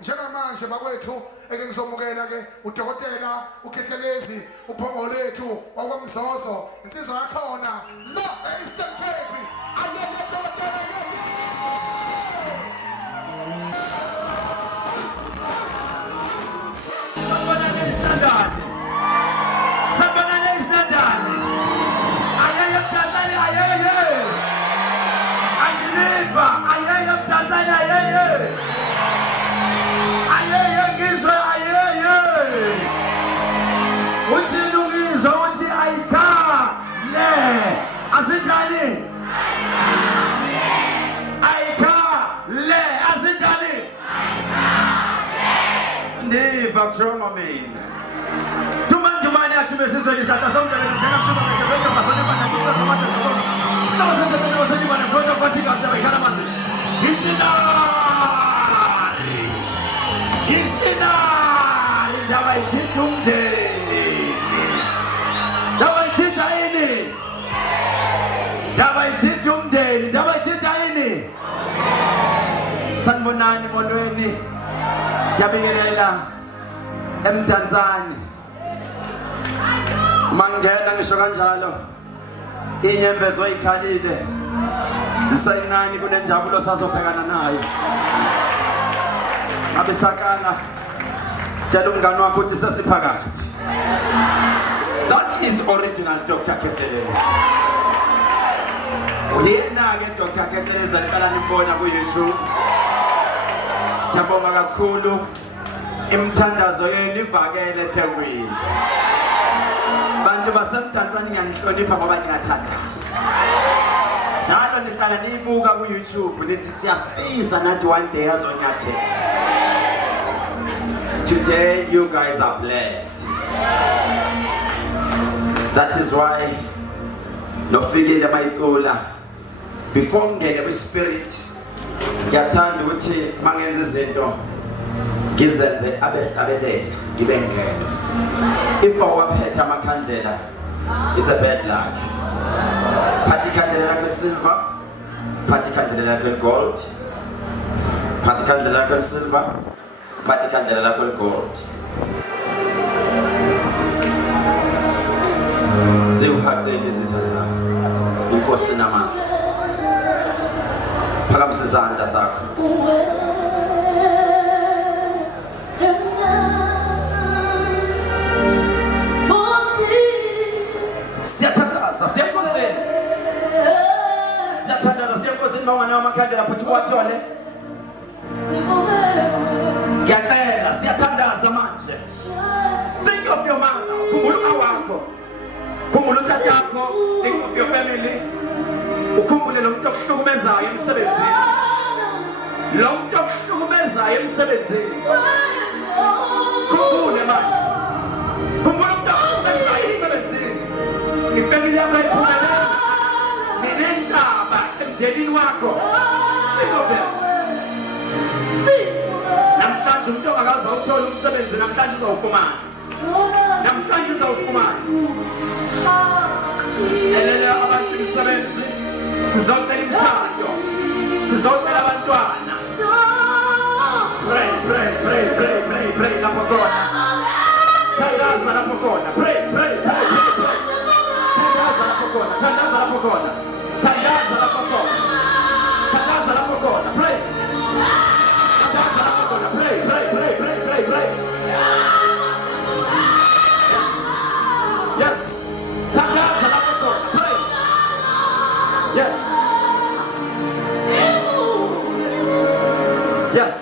Njengamanje bakwethu eke ngizomukela ke udokotela uKhehlelezi uphomo lethu wakwamzozo insizwa yakhona no Eastern Cape ayeke dokotela Trauma mean. Tumani atumesizwa ni sasa sauti ya tena msema kwa kwa pasoni kwa kusa samata kwa. Ndio sasa ndio wasiji bwana kwa fatika sasa kana mazi. Kishina. Ndawa ikitumde. Ndawa ititaini. Ndawa ikitumde, ndawa ititaini. Sanbonani molweni. Yabingelela emdanzani mangena ngisho kanjalo inyembezo ikhalile zisayincane kunenjabulo sazobhekana nayo abisakana tshela umngane wakho ukuthi sesiphakathi. That is original Dr. Khehlelezi. Uyena ke Dr. Khehlelezi aliqala nimbona ku YouTube. Siyabonga kakhulu imthandazo yenu ivakele eThekwini. Bantu basemdantsani ngiyanihlonipha ngoba niyathandaza. Njalo nihlala niyibuka ku YouTube nithi siyafisa nathi one day azonyathela. Today you guys are blessed. That is why nofikile mayitula before ngene ku spirit ngiyathanda ukuthi mangenze izinto ngizenze abehlabelele ngibe ngene. If awaphetha amakhandlela it's a bad luck. Phathi ikhandlela lakho silver, phathi ikhandlela lakho gold, phathi ikhandlela lakho silver, phathi ikhandlela lakho gold. Ziwuhaqile izitha zami inkosi namandla. Phakamisa izandla sakho. Siyathandaza siyakosini mawana amakhandlela futhi wathole. Ngiyacela siyathandaza manje. Think of your mama, khumbula wakho. Khumbula tatakho, think of your family. Ukhumbule lo muntu okuhlukumezayo emsebenzini. Lo muntu okuhlukumezayo emsebenzini. Khumbule manje. Khumbula umuntu okuhlukumezayo emsebenzini. Ifamily yakho iphumelele. Ninenjaba emndenini wakho. Think of them. Namhlanje umuntu ongakaze awuthola umsebenzi namhlanje uzawufumana. Namhlanje uzawufumana. Elele abantu umsebenzi. Sizocela imishado. Sizocela abantwana. Pray lapho khona. Thandaza lapho khona. Pray. Thandaza lapho khona. Thandaza lapho khona. Thandaza lapho khona. Thandaza lapho khona. Pray. Thandaza lapho khona. Pray. Yes. Thandaza lapho khona. Pray. Yes. Yes.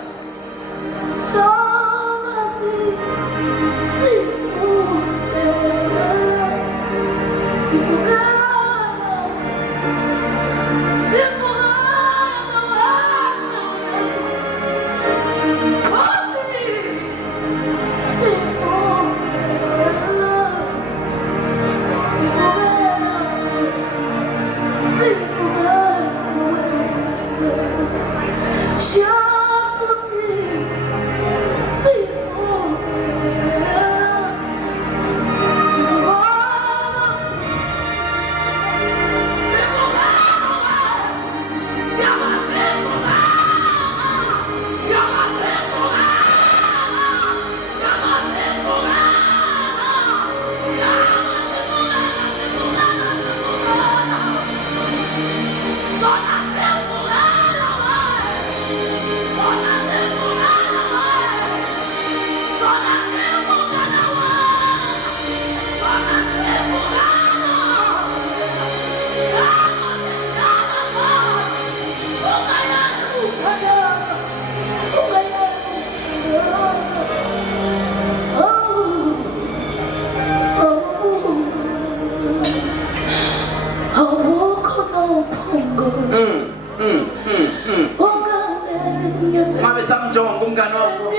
Usamjonga umngani wakho.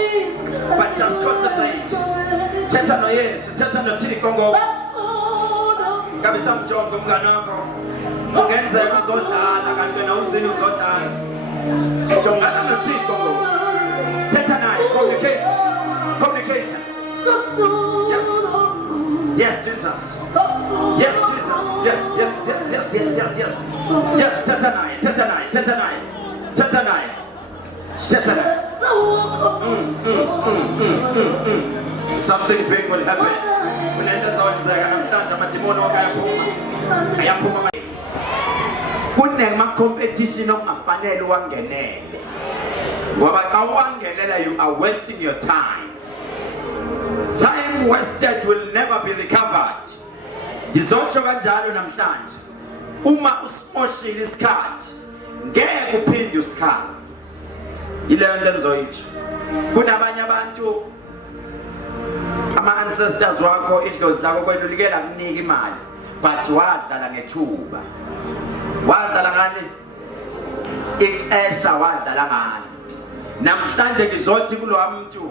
But just concentrate. Thetha noYesu, thetha noThixo ngoba ngabe samjonga umngani wakho. Ungenzeka uzodlala kanti wena uzini uzodlala. Jongana noThixo ngoba. Thetha naye, communicate. Communicate. Yes, Jesus. Yes, Jesus. Yes, yes, yes, yes, yes, yes, yes. Yes, tetanai. Something big will happen. Kunema competition ongafanele wangenele. Ngoba xa wangelela you are wasting your time. Time wasted will never be recovered. Ngizosho kanjalo namhlanje. Uma usimoshile isikhathi, ngeke uphinde usikhave. Ileyo nto engizoyitsho. Kunabanye abantu ama-ancestors wakho idlozi lakho kwelulikela kunika imali, but wadlala ngethuba. Wadlala ngani? Ixesha wadlala ngani? Namhlanje ngizothi kulowa muntu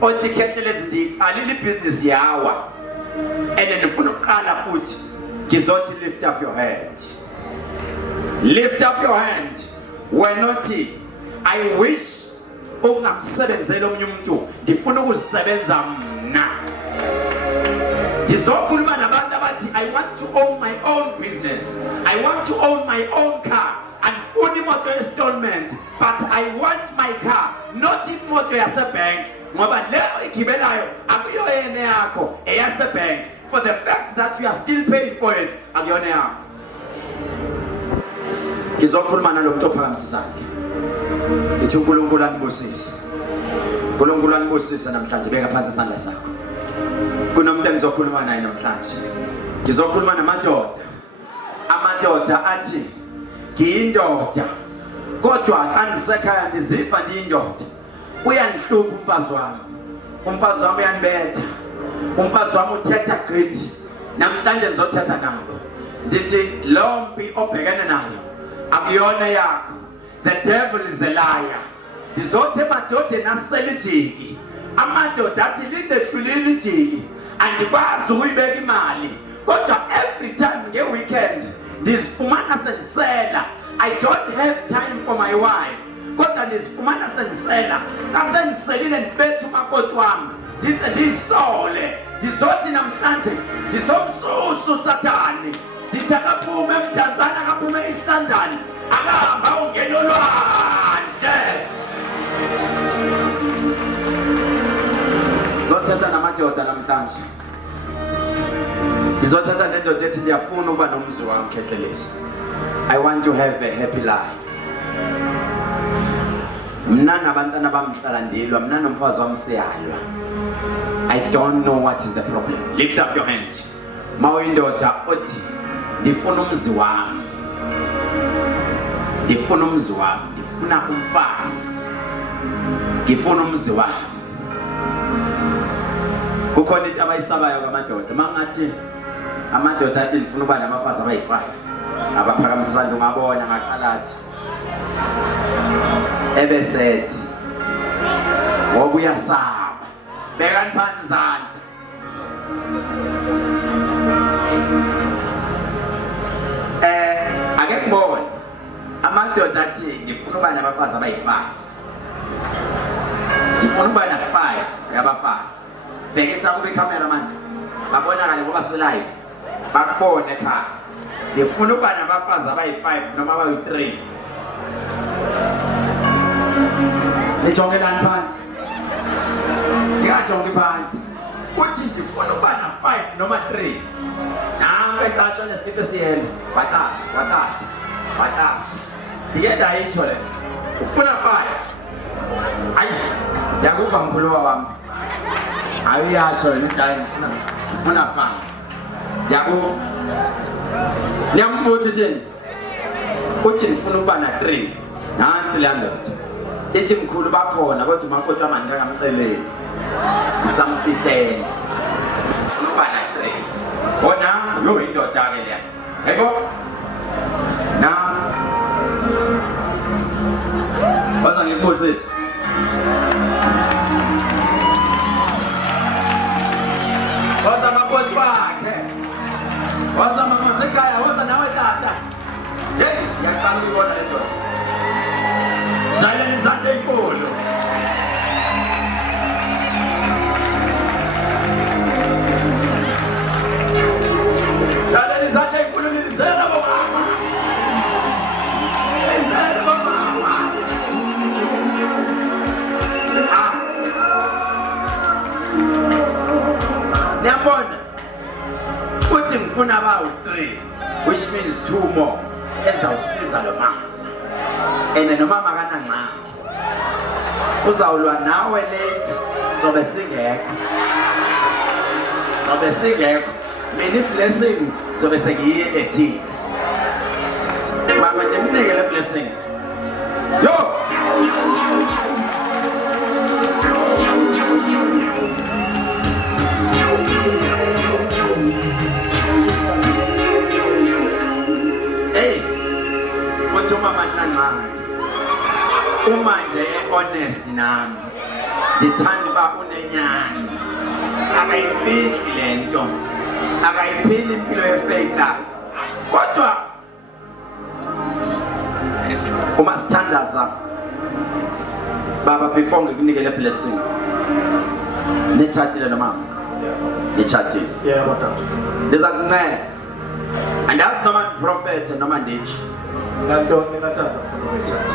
othi Khehlelezi ndiqalile ibhizinisi yawa and ndifuna ukuqala futhi ngizothi lift up your hand. Lift up your hand. Wenothi I wish ungamsebenzela omunye umuntu, ngifuna ukusebenza mna. Ngizokhuluma nabantu abathi I want to own my own business. I want to own my own car. Andifuni imoto installment, but I want my car, not imoto yasebank. Ngoba leyo igibelayo akuyona yakho eyasebank. For the fact that you are still paying for it, akuyona yakho. Ngizokhuluma nalomuntu ophakamisa isandla. Ngithi uNkulunkulu anibusise. uNkulunkulu anibusise namhlanje, beka phansi isandla sakho. Kunomuntu engizokhuluma naye namhlanje. Ngizokhuluma namadoda. Amadoda athi ngiyindoda kodwa xa ndisekhaya ndiziva ndiyindoda. Uyandihlupha umfazi wami. Umfazi wami uyanibetha. Umfazi wami uthetha gqithi. Namhlanje ngizothetha nabo. Ndithi lo mpi obhekene nayo akuyona yakho. The devil is a liar. Ngizothe madodeni aselijiki. Amadoda athi lindehlulile ijiki. Andikwazi ukuyibeka imali. Kodwa every time nge-weekend ndizifumana sendisela. I don't have time for my wife. Kodwa ndizifumana sendisela. Kase ndiselile ndibethe umakoti wami. Ndize ndiyisole. Ndizothi namhlanje ndizomsusa uSathane. Ndithi akaphume eMdantsane, akaphume eStandard, akahamba ungena olwandle. Ngizothetha namadoda namhlanje. Ngizothetha nendoda ethi ndiyafuna ukuba nomzi wami Khehlelezi. I want to have a happy life. Mna nabantwana bamhlala ndilwa, mna nomfazi wami siyalwa. I don't know what is the problem. Lift up your hand. Mawuyindoda othi ndifuna umzi wami. Ndifuna umzi wami, ndifuna umfazi. Ngifuna umzi wami. Kukhona into abayisabayo kwamadoda. Mangathi amadoda athi ndifuna ukuba nabafazi abayi-5. Abaphakamisa isandla ungabona ngaqalathi. Ebesethi wokuyasaba. Bekani phansi izandla. Ake ngibone. Amadoda athi ngifuna ukuba nabafazi abayi-5. Ngifuna ukuba na-5 yabafazi. Bhekisa kube camera manje. Babonakale ngoba si-live. Bakubone ekhaya. Ngifuna ukuba nabafazi abayi-5 noma abayi-3. Nijongelani phansi. Ngingajongi phansi. Uthi ngifuna ukuba na-5 noma 3. Nangu eqasha nesipho esiyena. Waqasha. Ndike ndayitsho le. Ufuna 5. Ayi, yakuva mkhuluwa wami. Awuyasho le nto ngifuna 5. Yakuva. Niyambuthi thini? Uthi ngifuna ukuba na-3. Nansi le ndoda. Ithi mkhulu bakhona kodwa umakoti wami angikamxeleli. Ngisamfihlele. Ngifuna ukuba na-3. Bona yo indoda ke leya. Yebo? Na. Waza ngikubusisa. izandla enkulu. Dlalela izandla enkulu nilizela bomama. Nilizela bomama. Niyabona? Uthi ngifuna abawu 3, which means 2 more ezawusiza lo mama. Ene nomama kananqanga. Uzawulwa nawe late sobe singekho. Sobe singekho. Mina blessing sobe sengiye ethi. Mama ndimnike le blessing. Yo! Hey, uthi umama nanqanga. Uma nje honest nami. Ngithanda ba unenyani. Akayifihli lento. Akayiphili impilo ye-fake la. Kodwa uma sithandaza baba before ngikunike le blessing. Nechatile nomama. Nechatile. Yeah, what up? Ndiza kunceda. Andazi noma prophet noma ndichi. Ngantoni ngathanda ufuna ukuthatha?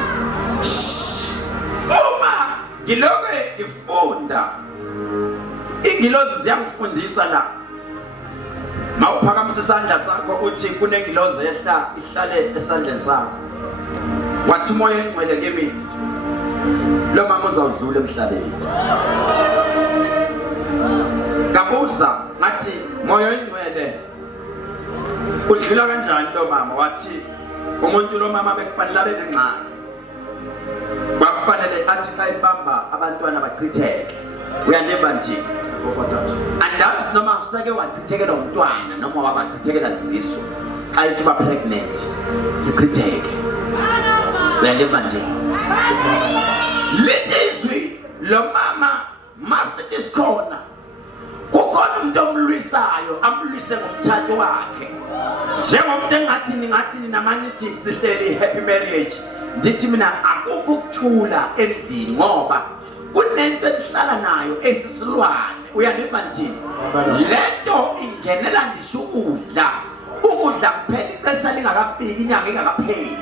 Uma ngiloke ngifunda. Ingilozi ziyangifundisa la. Mawuphakamisa isandla sakho uthi kunengilozi ehla ihlale esandleni sakho. Wathi umoya engcwele kimi. Lo mama uzawudlula emhlabeni. Ngabuza ngathi moya engcwele udlula kanjani lo mama? Wathi umuntu lo mama bekufanele abe nencane. Bakufanele athi xa ibamba abantwana bachitheke. Uyandeba nje. Andazi noma usake wachithekela umntwana noma wabachithekela zisu xa ithi ba pregnant sichitheke. Uyandeba nje. Lithizwi lo mama masithi sikhona. Kukhona umuntu omlwisayo amlwise ngomthatho wakhe. Njengomuntu engathi namanithi sihleli happy marriage. Ndithi mina akukho ukuthula endlini ngoba kunento enhlala nayo esisilwane. Uyandeba nje. Lento ingenela ngisho ukudla kuphela ixesha lingakafiki inyanga ingakapheli.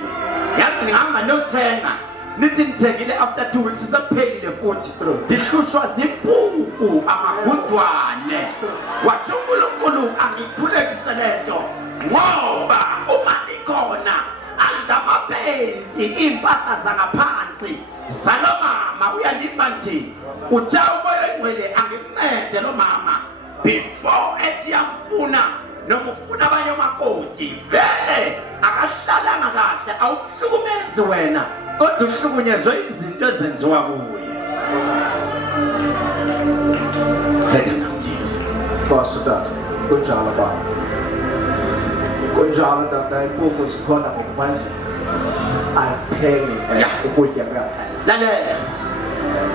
Yazi ngihamba nothenga nithi ngithengile after 2 weeks isaphelile futhi. Ngihlushwa zimpuku amagudwane. Wathi uNkulunkulu angikhulekise lento ngoba uma nikhona adla amapenti impahla zangaphansi salomama. Uyandeba nje. Utha umoya engcwele angimncede lo mama before ethi yamfuna noma ufuna abanye makoti vele akahlalanga kahle awumhlukumezi wena kodwa uhlukunyezwe izinto ezenziwa kuye. Thetha namndive Pastor, kunjalo baba. Kunjalo tata impuku zikhona ngokumandla. Azipheli ukutya kuyaphela. lalela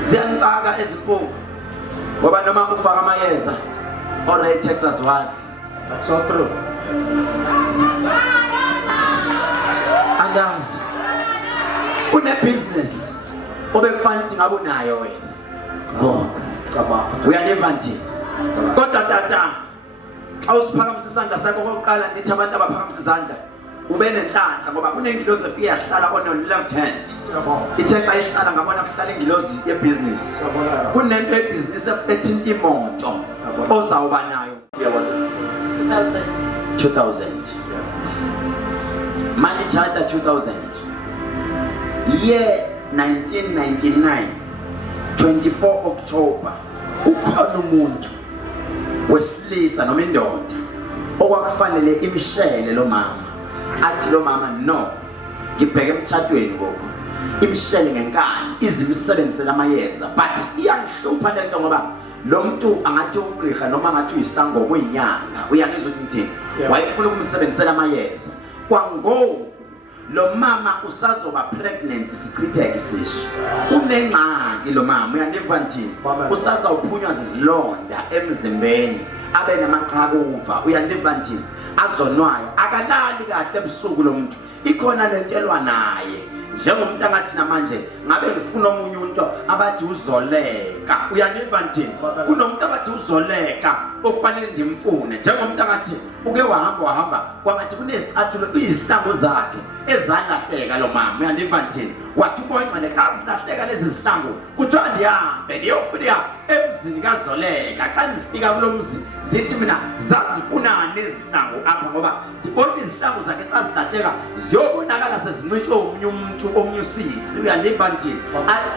ziyangixaka ezimpuku ngoba noma ufaka amayeza already Texas wadla. That's so true. Andazi business obekufanele ukuthi ngabe unayo wena ngoba Cabanga. uyaleva nje kodwa tata xa usiphakamisa isandla sakho okokuqala ndithi abantu abaphakamisa isandla ube nenhlanhla ngoba kunengilozi efika yahlala on left hand ithe xa ihlala ngabona kuhlala ingilozi yebusiness kunento yebusiness ethinta imoto ozawuba nayo 2000 money charter 2000 year 1999 24 October ukhona umuntu wesilisa noma indoda okwakufanele imshele lo mama athi lo mama no ngibheke emtchathweni ngoku imshele ngenkani izimsebenzisela amayeza but iyangihlupha lento ngoba lo muntu angathi ugqirha noma ngathi uyisangoma uyinyanga uyangizwa ukuthi ngithini wayefuna ukumsebenzisela amayeza kwangoku lo mama usazoba pregnant sichitheke isisu unengxaki lo mama uyandipha nthini usazawuphunywa zizilonda emzimbeni abe namaqhakuva uyandipha nthini azonwayo akalali kahle ebusuku lo muntu ikhona lentelwa naye njengomuntu angathi namanje ngabe ngifuna omunye umuntu abathi uzoleka uyaniva nje kunomuntu abathi uzoleka okufanele ndimfune njengomuntu angathi uke wahamba kwangathi kunezicathulo izihlangu zakhe ezalahleka lo mama uyaniva nje wathi ubonqane kazilahleka lezi zihlangu kuthiwa ndihambe ngiyofuna emzini kazoleka xa ndifika kulo mzi ndithi mina zazifunani izihlangu apha ngoba ndibona izihlangu zakhe xa zilahleka ziyobonakala sezincitshwe omunye umuntu omnye usisi uyaniva nje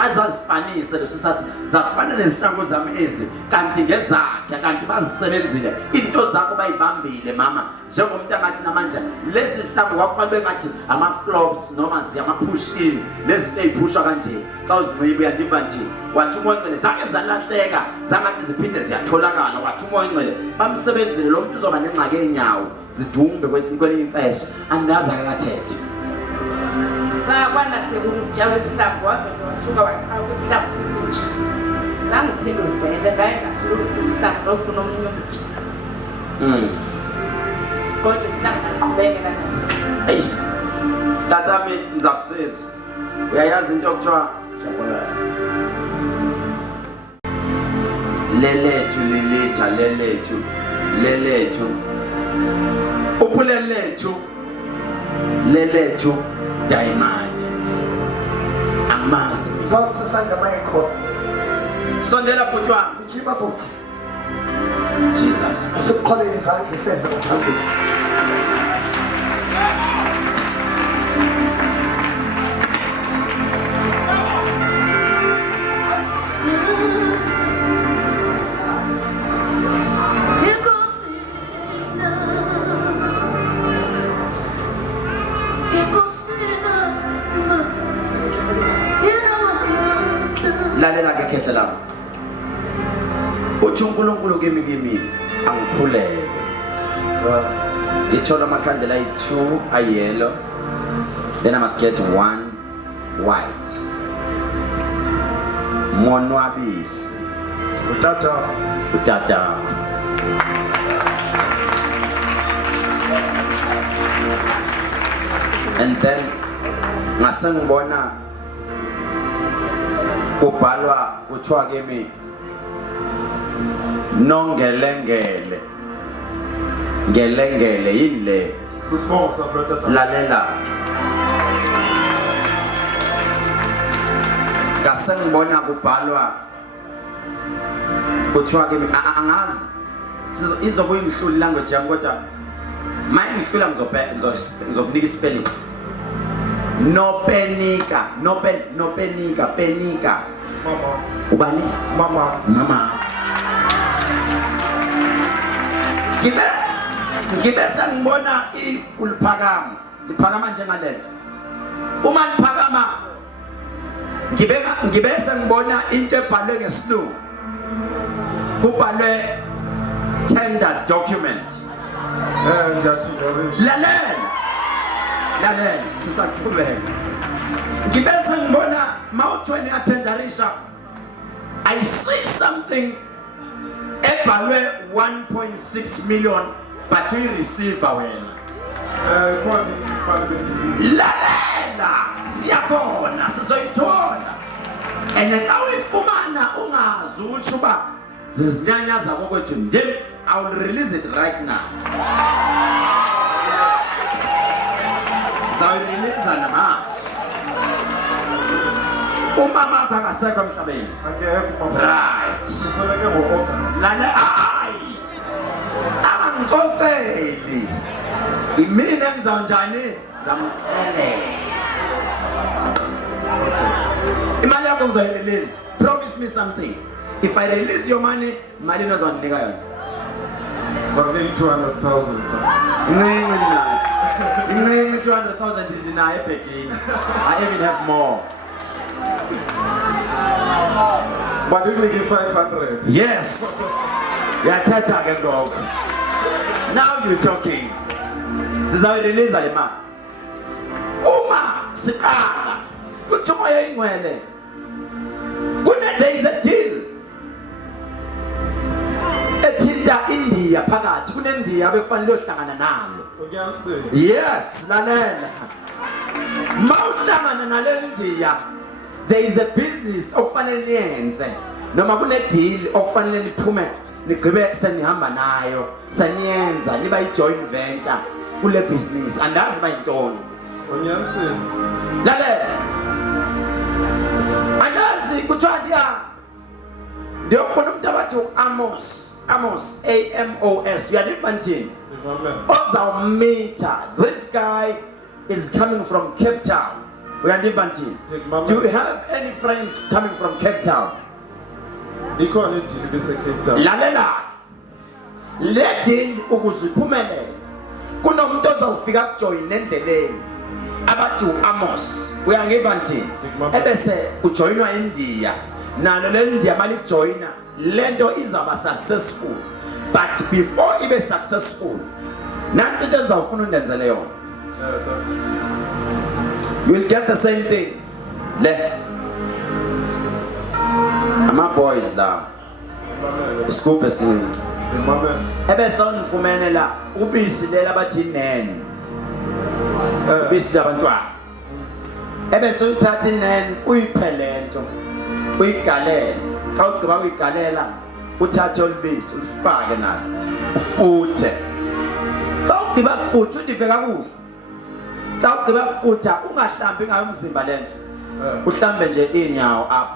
azazifanise lo sisathi zafana nezihlangu zami ezi kanti ngezakhe kanti bazisebenzile into zakho bayibambile mama njengomuntu angathi namanje lezi zihlangu kwakufanele ngathi ama flops noma ziyama push in lezi eziphusha kanje xa uzinxiba uyaniva nje wathi umoya ngcwele zake zalahleka zangathi ziphinde ziyatholakala wathi umoya ngcwele bamsebenzile lo muntu uzoba nengxaki enyawo zidumbe kwelinye ixesha andazi akathethe sakwanahle kumja wesihlambu wavele wasuka waqala kwisihlambu sesintsha zange uphinde uvele ngaye ngasilungisa isihlambu lofuna omunye umtsha kodwa isihlambu naqhubeke kanazo eyi tatami ngizakusiza uyayazi into yokuthiwa lelethu upulelethu dayimani amazi Sasandla mayikho. sondela bhuti wami Ujima bhuti. Jesus Sikuqhobele izandla isenze ngophambili. lalela ke Khehlelezi uthi uNkulunkulu kimi angikhuleke ngithola amakhandlela ayi2 ayellow then I must get 1 white monwabisi utata and then ngasengibona kubhalwa kuthiwa kimi nongelengele yini le Sisibonga brother. lalela ngasengibona kubhalwa kuthiwa kimi angazi izobuya imhluli language yami kodwa maye ngihlula ngizokunika ispelling penika Mama. ubani Mama. Ngibe sengibona ifu liphakama njengalento uma liphakama ngibe sengibona into ebhalwe ngesilungu kubhalwe tender document lalela sisaqhubeka ngibe sengibona mawuthweni atenderisha I see something ebhalwe 1.6 million but we receive wena lalela siyakona sizoyithola and xa uyifumana ungazi ukuthi uba zizinyanyaza kokwethu ndim I will release it right now zawurelease namanje umama wakho akasekho emhlabeni right Sisoleke ngo-August. lana hayi abangixoxeli imina ngizawunjani zamxelela imali yakho ngizoyirelease promise me something if I release your money imali nozondinika yona So I need 200,000. incinci 200,000 ndinayo ebhegini I even have more But you give 500. yes yathatha ke ngoko now you talking sizayirelease le mali uma siqala kuthi umoya ingcwele there is a deal ethinta India phakathi kunendiya bekufanele uyohlangana nalo Uyansini. yes lalela Mawuhlangana nalendiya, there is a business okufanele niyenze. Noma kune deal okufanele niphume nigqibe senihamba nayo, seniyenza niba joint venture kule business. Andazi bayintoni. Onyaniseni. Lalela. Andazi kuthiwa ndiyofuna umuntu abathi Amos, Amos, uyanibanthini? Ozawumeetha. This guy is coming from Cape Town. Uyanibanthini? Do you have any friends coming from Cape Town? Ikhona idili bese Cape Town. Lalela. Le deal ukuziphumelele. Kunomuntu ozawufika kujoyina endleleni abathi Amos. Uyangibanthini? Ebese ujoyinwa eNdiya. Nalo le India mali joina lento izaba successful, but before ibe successful nanti into ezawufuna undenzele yona, you will get the same thing. Le ama boys la scoop esinci ebese ungifumene la ubisi lela bathi nen ubisi labantwana ebese uthatha inen uyiphele uyigalela. Xa ugqiba uyigalela uthathe olubisi ulifake nalo ufuthe. Xa ugqiba kufutha undive kakuhle. Xa ugqiba kufutha ungahlambi ngayo umzimba lento. Uhlambe nje inyawo apha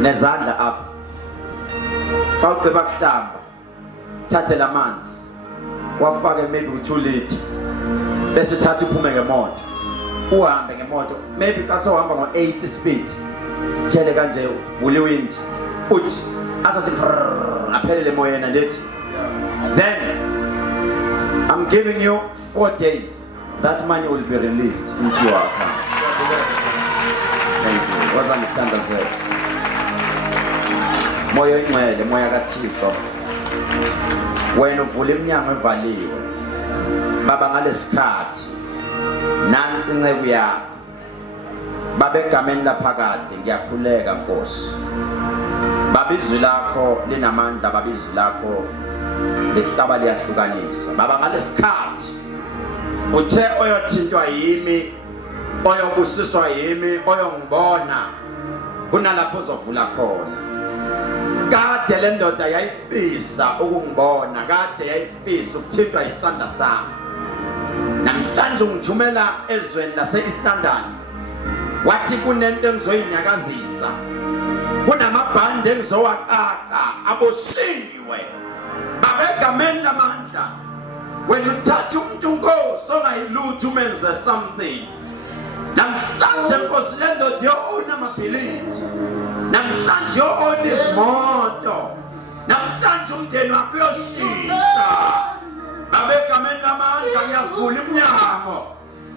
nezandla apha. Xa ugqiba kuhlamba thathe lamanzi wafake maybe u2 liters bese uthatha uphume ngemoto uhambe ngemoto, maybe xa sohamba ngo80 speed thele kanje uvule wind uthi azathi aphelele emoyeni ndithi. Then I'm giving you 4 days, that money will be released into your account. Thank you. Wazamthandazela moya ingcwele, moya kaThixo, wena uvule iminyango evaliwe baba ngalesikhathi. Nansi incebo yakho baba egameni laphakade ngiyakhuleka Nkosi. Baba izwi lakho linamandla, baba izwi lakho lihlaba liyahlukanisa. Baba ngalesikhathi uthe oyothintwa yimi, oyobusiswa yimi, oyongibona kunalapho uzovula khona. Kade le ndoda yayifisa ukungibona, kade yayifisa ukuthintwa isandla sami. Namhlanje ungithumela ezweni lase-Eastern, wathi kunento engizoyinyakazisa, kunamabhande engizowaqaqa aboshiwe. Baba egameni lamandla, wena uthatha umuntu Nkosi ongayilutho umenze something. Namhlanje Nkosi le ndoda yo-own amabhilidi, namhlanje yo-own izimoto, namhlanje umndeni wakho uyoshintsha. Baba egameni lamandla ngiyavula iminyango.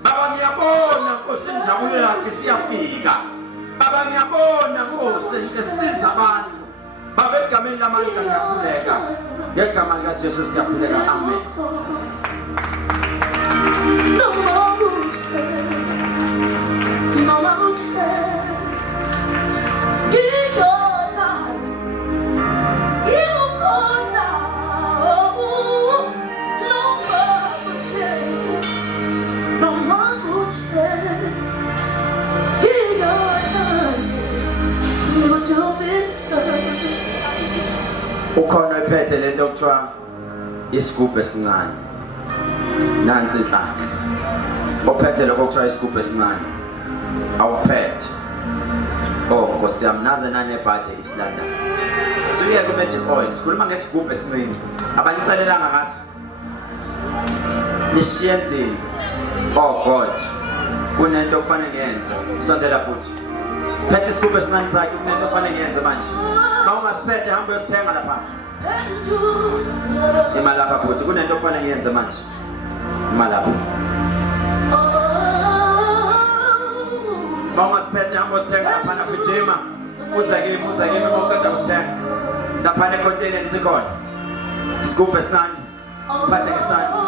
Baba ngiyabona Nkosi injabulo yakhe siyafika. Baba ngiyabona Nkosi esiza abantu. Baba egameni lamandla ngiyakhuleka. Ngegama likaJesu siyakhuleka. Amen. Ukhona iphethe lento okuthiwa isigubhu esincane. Nansi inhlanhla. Ophethe lokho okuthiwa isigubhu esincane. Awuphethe. Oh Nkosi yami, naze nanebhade isilanda. Sikuye ku-magic oil, sikhuluma ngesigubhu esincinci. Abanixelelanga ngaso. Nishiye endlini. Oh God, kunento okufanele ngiyenze. Sondela futhi. Phethe isigubhu esincane sakhe, kunento okufanele ngiyenze manje. Mawungasiphethe hamba uyosithenga lapha. Imali lapha futhi, kunento okufanele ngiyenze manje. Imali lapha. Mawungasiphethe hamba uyosithenga lapha nakwijima. Uza kimi mawuqeda kusithenga. Lapha necontainer sikhona. Isigubhu esincane. Phathe ngesandla.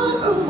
Jesus.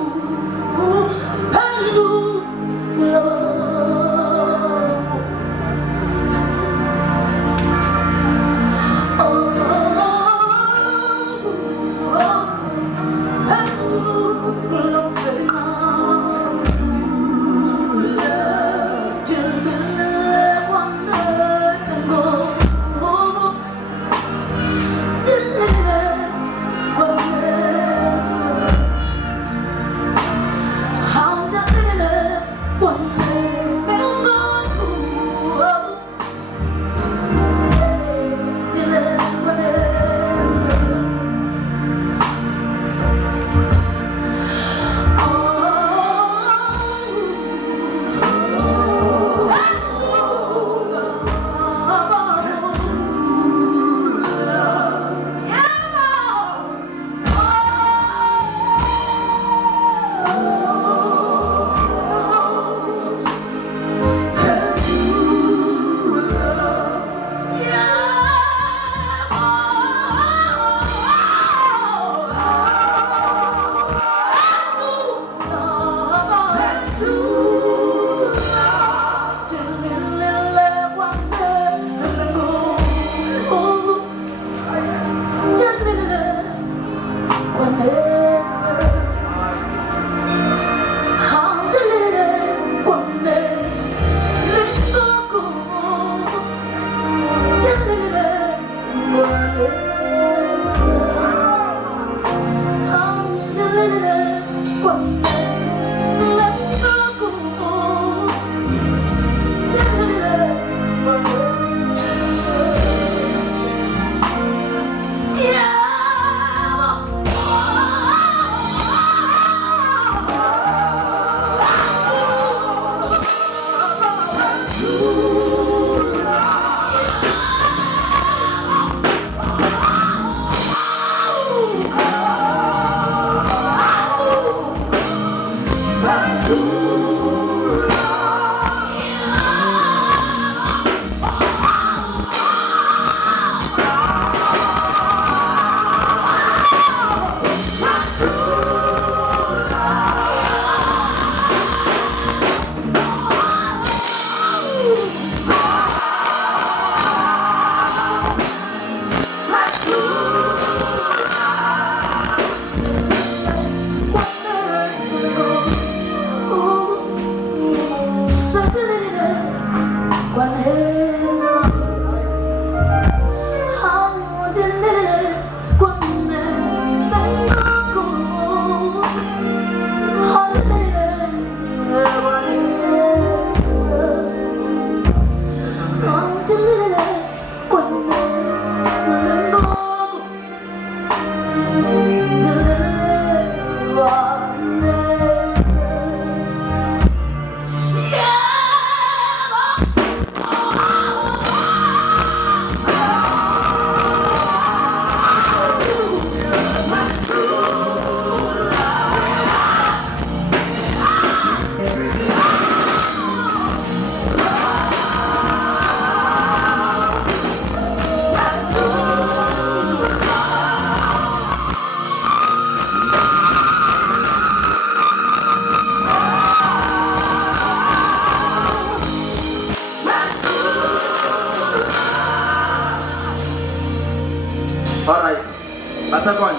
Basakhona.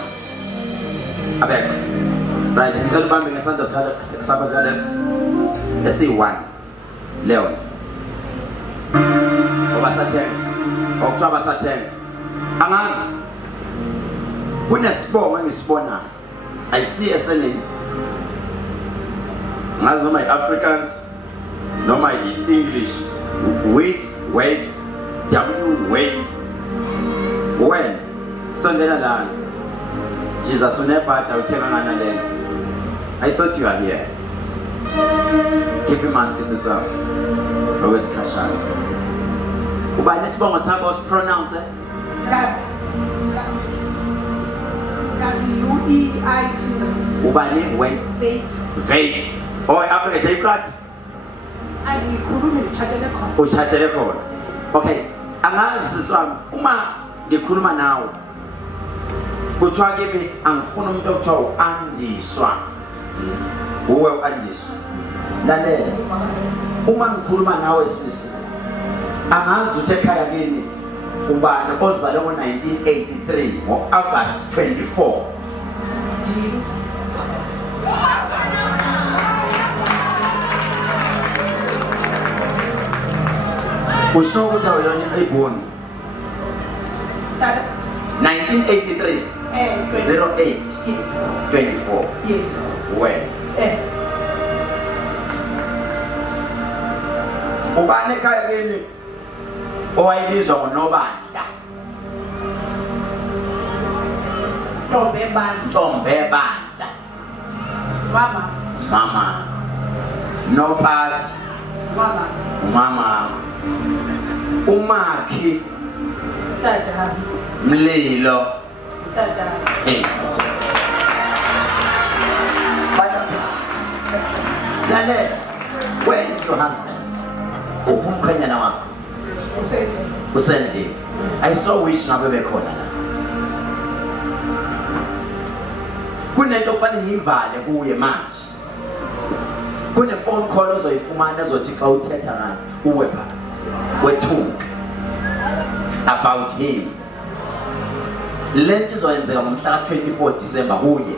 Abek. Right, ngicela ubambe ngesandla sakho sa left. Esi1. Leon. Obasathenga. Okuthiwa basathenga. Angazi. Kunesibongo engisibonayo. I see eseneni. Ngazi noma i-Africans noma is English. Weights, W weights. When sondela la Jesus unebhada uthenga ngana lento. I thought you are here. Keep your mask siswa. Owesikhashana. Ubani isibongo sakho pronounce W-E-I-T. Ubani weights. Weights. Oh, Africa J-Brad. Angikhulumi ngichatele khona. Uchatele khona. Okay, angazi siswami uma ngikhuluma nawe kuthiwa kimi angifuni umuntu okuthiwa u-Andiswa. Uwe u-Andiswa. Lalela. Uma ngikhuluma nawe sisi angazi ukuthi ekhaya kini ubani ozalwe ngo-1983 ngo-August 24. Usho ukuthi awuyona ayiboni. 1983 08 24. Yes. When? Ubani ekhaya kini owayibizwa ngoNobandla. Ntombebandla. Mama. Nophathi. Mama. Umakhi. Tata. Mlilo. Tata. Lalela. Where is your husband? Umkhwenyana wakho. Usendlini. I saw wish ngabe bekhona la. Kunento ofanele ngivale kuye manje. Kune phone call ozoyifumana ezothi xa uthetha ngani uwe phakathi kwethunga about him. Lento izoyenzeka ngomhla ka-24 December kuye.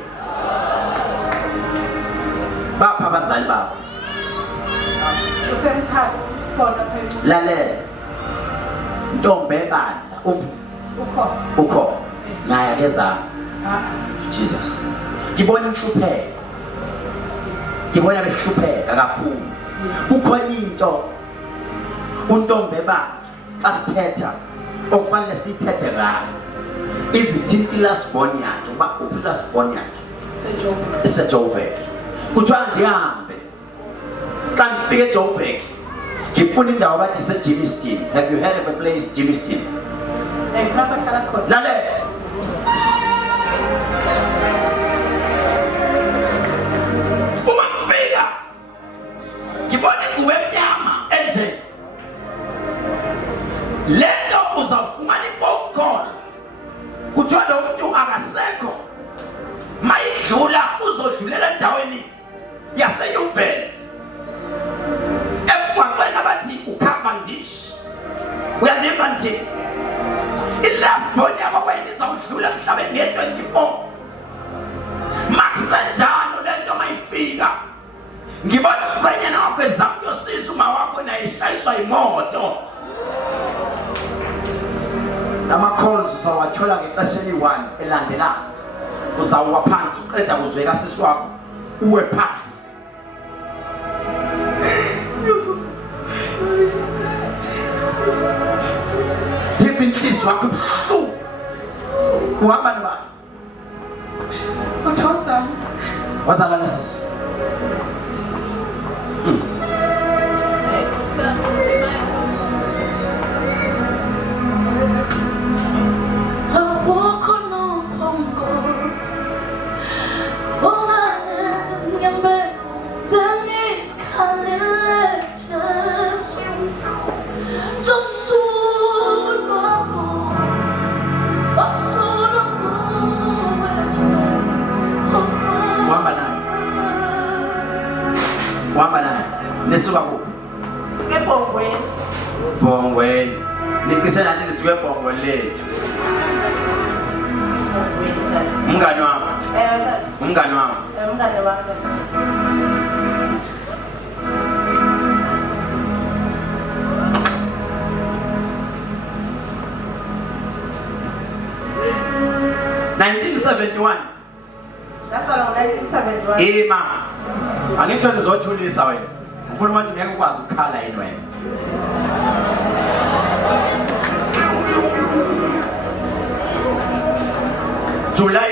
Bapha abazali bakho. Usemkhaya khona phela. Lalela. Ntombebandla ukho. Naye akezana. Jesus. Ngibona inhlupheko. Ngibona behlupheka kakhulu. Kukhona into untombebandla xa sithetha okufanele sithethe ngayo. Izithinti last born yakhe uba uphi last born yakhe? Joburg. Kuthiwa ndihambe. Xa ngifike eJoburg ngifuna indawo abathi iseJimmiston. Have you heard of a place Jimmiston? Lalela. Uma ngifika ngibona nguwe mnyama enje. Lento uzawufumana iphone call. Kuthiwa lo muntu akasekho. Mayidlula uzodlulela endaweni yaseYuvele. Emgwaqweni abathi ukhamba ndishi. Uyandimba nje. I-last born yakho wena izawudlula emhlabeni nge-24. Makusenjalo lento mayifika. Ngibona umkhwenyana wakho ezama ukuyosiza uma wakho naye eshayiswa imoto. Lama-calls uzawathola ngexesha eli-1 elandelayo. Uzawuwa phansi uqeda kuzweka sisi wakho uwe phansi. Give inhliziyo yakho buhlungu. Uhamba nobani? Uthosa. Wazalana sisi. Wamba naye. Nisuka kuphi? Ebongweni. Bongweni. Nikise nathi nisuke ebongweni lethu. Umngani wami. Umngani wami. Umngani wami tata. 1971. That's all 1971. Ima. Angitho nizothulisa wena. Ngifuna ukuthi ngeke ukwazi ukukhala yini wena. July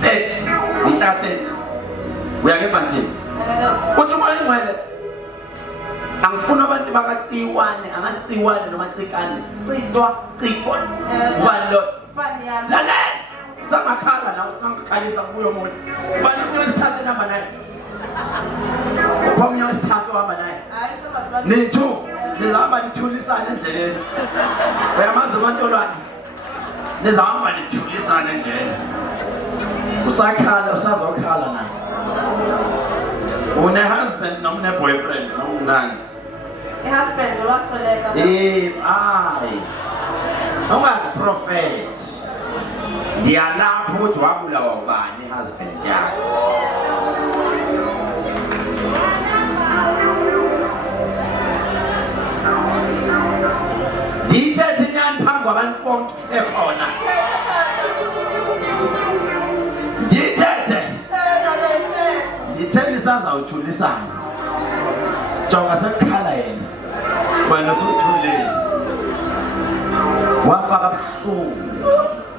30. Umhla 30. Uyakepha nje. Uthi ungayingwele. Angifuna abantu bakaCiwane, angathi Ciwane noma Cikane. Citwa. Ubani lo? Lale. Sangakhala nawe sangakhalisa kuyo umuntu. Ubani uyosithatha namba naye? Ubani uyosithatha uhamba naye? Hayi sibasiba. Nithu nizahamba nithulisana endleleni. Uyamazi uMantolwane? Nizahamba nithulisana endleleni. Usakhala usazokhala naye. Une husband noma une boyfriend noma nani? Husband wasoleka. Ai. Ungazi prophet. Ngiyalapho ukuthi wabulawa ubani husband yakhe. Ngithethe nyani phambi kwabantu bonke ekhona. Ngithe nisazawuthulisana. Jonga sekukhala yena. Wena usuthulile. Wafaka buhlungu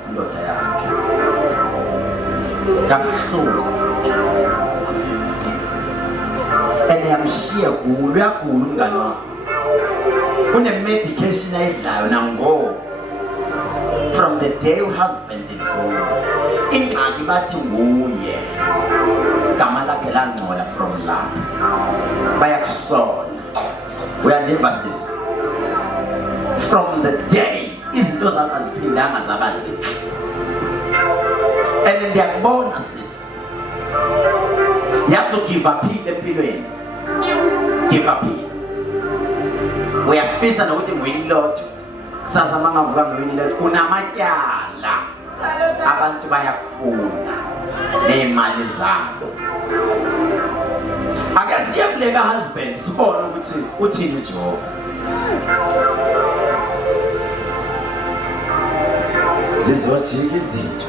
indoda yakhe. Kabuhlungu. Yamshiya kulo uyagula umngani wakhe. Kune-medication ayidlayo nangoku. From the day uhusband idlula. Ingxaki bathi nguye. Gama lakhe langcola from lapho. Bayakusola. Uyandeva sisi. From the day izinto zakhe aziphindanga zaba zinhle. And ndiyakubona sisi. Yakuzogive uphile empilweni. Give up. Uyafisa nokuthi nguyilotho. Sasa mangavuka ngwinilotho unamatyala. Abantu bayakufuna nemali zabo. Ake siye kuleka husband sibone ukuthi uthini uJehova. Sizojika izinto.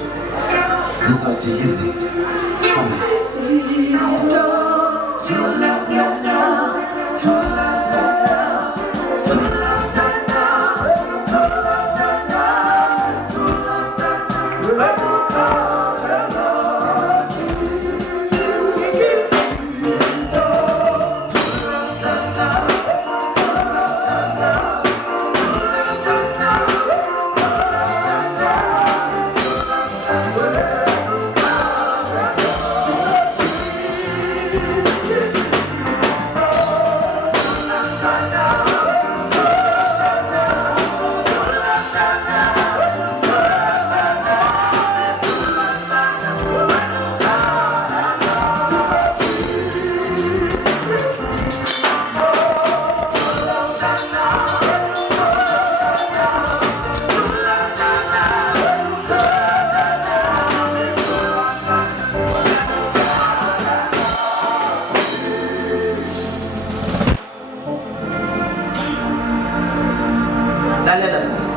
Lalela sisi.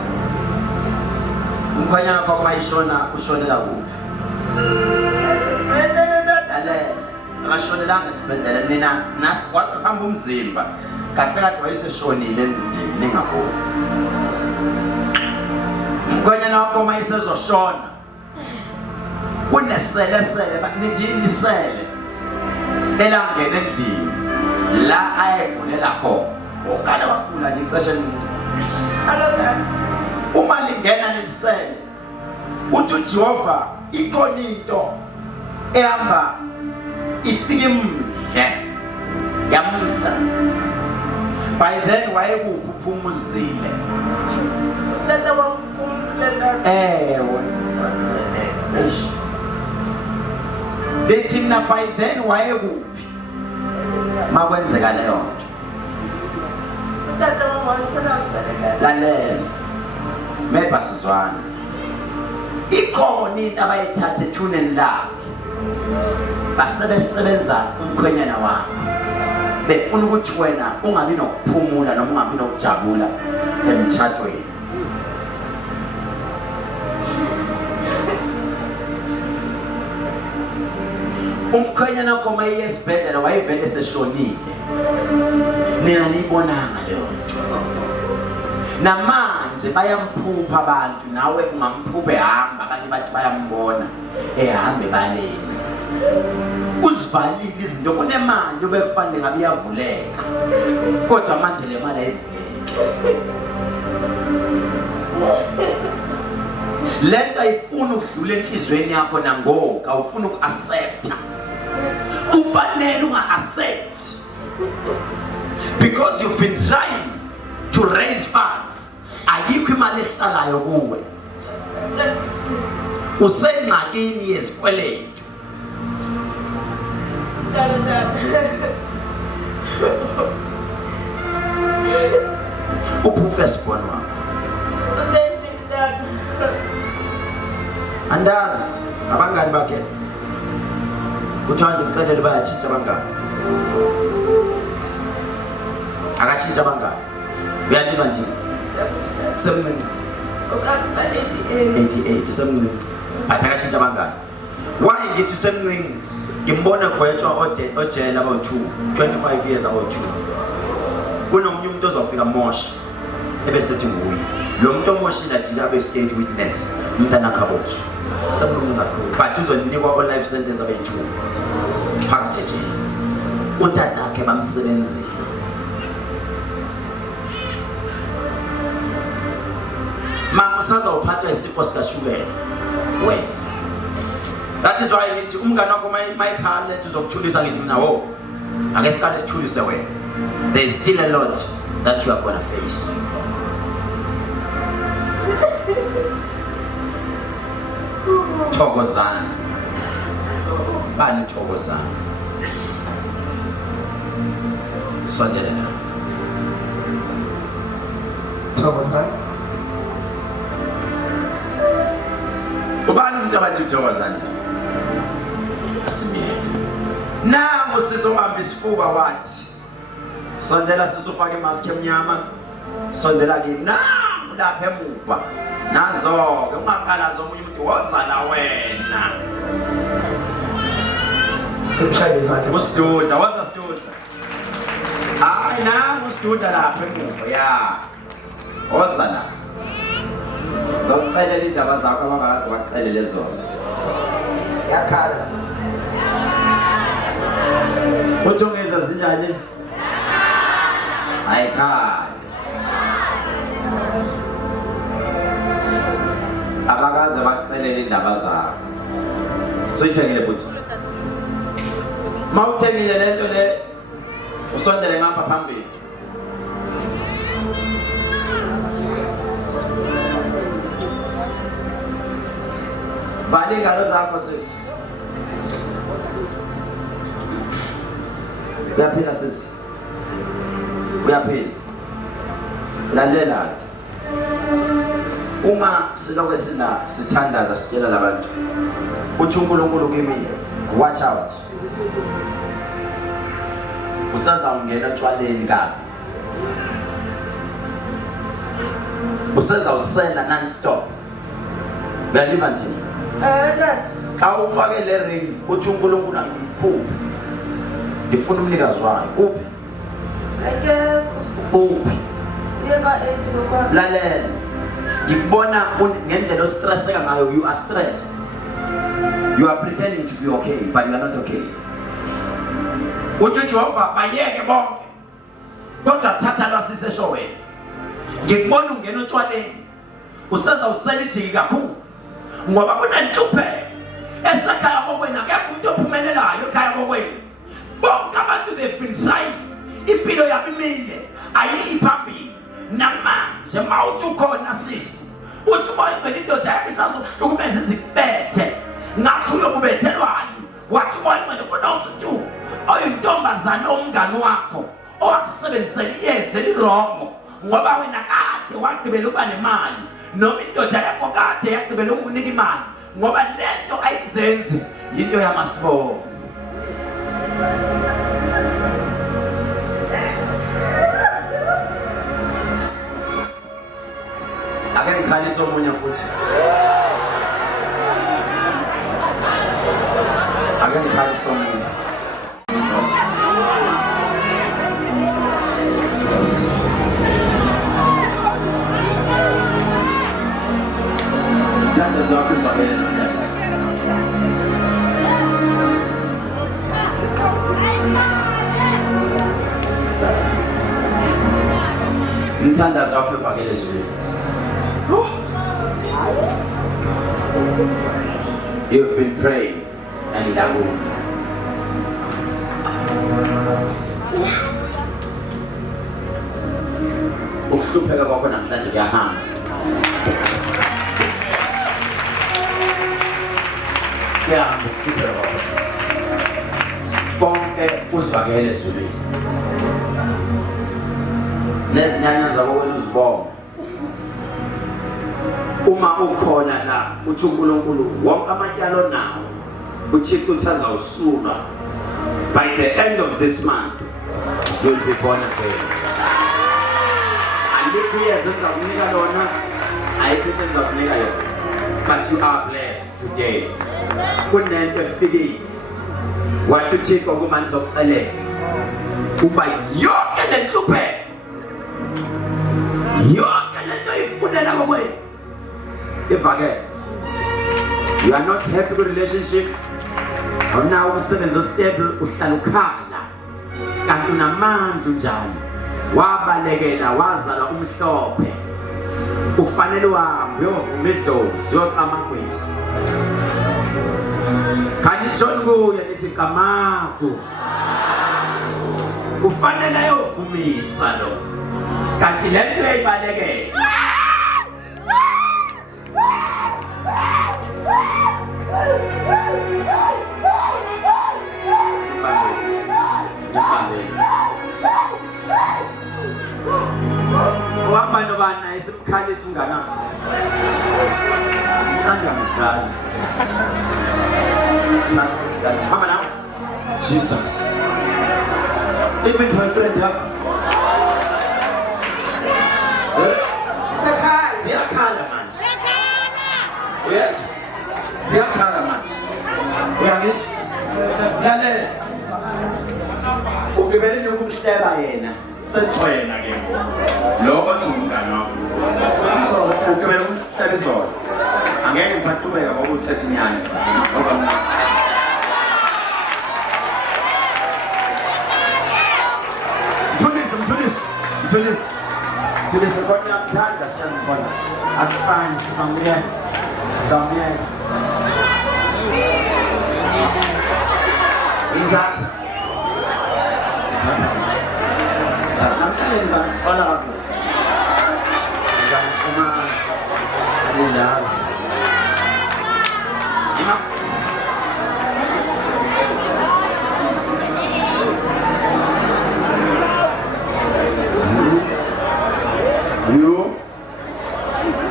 Mkhanya wakho mayishona ushonela kuphi? Lalela. Akashonelanga esibhedlela nina nasikwahamba umzimba. Kanti wayeseshonile endlini ningaboni. Mkhanya wakho mayisezoshona. Kunesele nithi inisele. Elangena endlini. La ayegulela khona. Okala wakula nje ixesha elincinci. Uma lingena lisele uthi uJehova ikhona into ehamba ifike imhle yamhla by then wayekuphumuzile tata wamphumuzile ewe bethi mina by then wayekuphi makwenzeka leyo nto lalela meba sizwana ikhona into abayithatha ethuneni lakhe basebenza umkhwenyana wakho befuna ukuthi wena ungabi nokuphumula noma ungabi nokujabula emthathweni. Umkhwenyana wakho maye esibhedlela wayevele seshonile, nina niyibonanga leyo nto. Namanje bayamphupha abantu, nawe ungamphupha ehamba, abanye bathi bayambona ehambe baleni. Uzivalile izinto, kunemali obekufanele ngabe iyavuleka, kodwa manje le mali ayivuleki. Lento ayifuna ukudlula enhlizweni yakho nangoku, awufuna uku-accepta. Kufanele unga-accept because you've been trying to raise funds. Ayikho imali ehlalayo kuwe, usengxakini yezikweletu. Upufesibon wakho andazi abangani bakhe kuthanda ukuxelela bayatshintsha abangani, akatshintsha abangani. Uyalima nje usemncinci 88 usemncinci but akatshintsha abangani. Why ngithi usemncinci? Ngimbona gwetshwa ojela about 25 years about 2. Kunomunye umuntu ozofika mosha ebesethi nguye lo muntu omoshila jika abe state witness umntana khabotsha usemncinci kakhulu, but uzonikwa all life sentence abe 2 phakathi ejele. Utatakhe bamsebenzile. Mama usaza uphathwa isifo sikashukela wena. That is why ngithi umngane wakho mayikhala uzokuthulisa ngithi mina wo ake siqale sithulise wena. There is still a lot that you are going to face. Thokozana bani thokozana sondela la Thokozana ubani umuntu abathi thokozana asimiyeke nango sizohamba isifuba wathi sondela sizofaka imask emnyama sondela kimi nangu lapha emuva nazo-ke ungaqala zomunye umuntu wozala wena sebishayile izandla usidudla waza sidudla hayi nangu usidudla lapha emuva ya woza la zokuxelela indaba zakho abangakazi baxelele zona yakhala uthi ungeza zinjani ayikhali abakaze baxelele indaba zakho. Soyithengile bhuti, mawuthengile lento le usondele ngapha phambili. Vale ingalo zakho sisi. Uyaphila sisi, uyaphila. Lalela uma silokwe sithandaza sitshela labantu uthi uNkulunkulu kimi watch out, usazawungena etshwaleni kabi, usazawusela non-stop. Uyalima nje xa ufake le ring uthi uNkulunkulu angiyikhuphe, ngifuna umnikazi wayo. Uphi uphi? Lalela, ngikubona ngendlela ostresseka ngayo. You are stressed, you are pretending to be okay but you are not okay. Uthi Jehova bayeke bonke kodwa thatha lwasisesho wena. Ngikubona ungena otshwaleni usazawusela ijiki kakhulu ngoba kunenhlupheko esekhaya kokwena. Akekho umuntu ophumelelayo ekhaya kokwena. Bonke abantu they've been trying, impilo yabo imile ayiyi phambili. Namanje mawuthi ukhona sisi uthi bayibhele indoda yakhe isazohlukumeza izikubethe ngathi uyokubethelwani. Wathi bayibhele kunomuntu oyintombazane omngane wakho owakusebenzisela iyeze lirongo ngoba wena kade wagqibela uba nemali noma indoda yakho kade yagqibela ukunika imali ngoba lento ayizenze into yamasifo. Ake ngikhalise omunye futhi. Ake ngikhalise omunye. Tanda zakho zavele namhlanje. Mtanda zakho ivakele zwi. You've been praying and that will. Ukuhlupheka kwakho namhlanje kuyahamba. Kuyahamba ukuhlupheka kwakho sisi. Konke uzivakele ezulwini. Nezinyanya zabo wena uzibonga. Uma ukhona la uthi uNkulunkulu wonke amatyalo nawo uThixo uthaza usula. By the end of this month you'll be born again. And if we as a lona I present of nigga, but you are blessed today. Kunento efike wathi uThixo kumanzi oxele uba yonke lenhluphe yonke lento ifunela kokwenu. If again, you are not happy with relationship, or now umsebenzi ostable uhlala ukhala kanti unamandla unjani wabalekela wazala umhlophe kufanele uhambe uyovuma idlozi uyoxamagwisa kanishoni kuye nithi kamaku kufanele ayovumisa lo kanti lento uyayibalekela. Wamano bana isimkhalisa ungana mhlanje mdala sinatsikana hamba nawe Jesus ibe girlfriend yakho siyakhala manje yes siyakhala manje uyangizwa lalela ugibele ukumhleba yena sejwena ke lo othungana wakho so ugibele umhleba izolo angeke ngisaqhubeka ngoba uthethe inyani Mthulisi kodwa ngiyamthanda siyamkhona akufani sizamyeka izaphi namhlanje ngizamthola kakhulu ngizamfumana angilazi you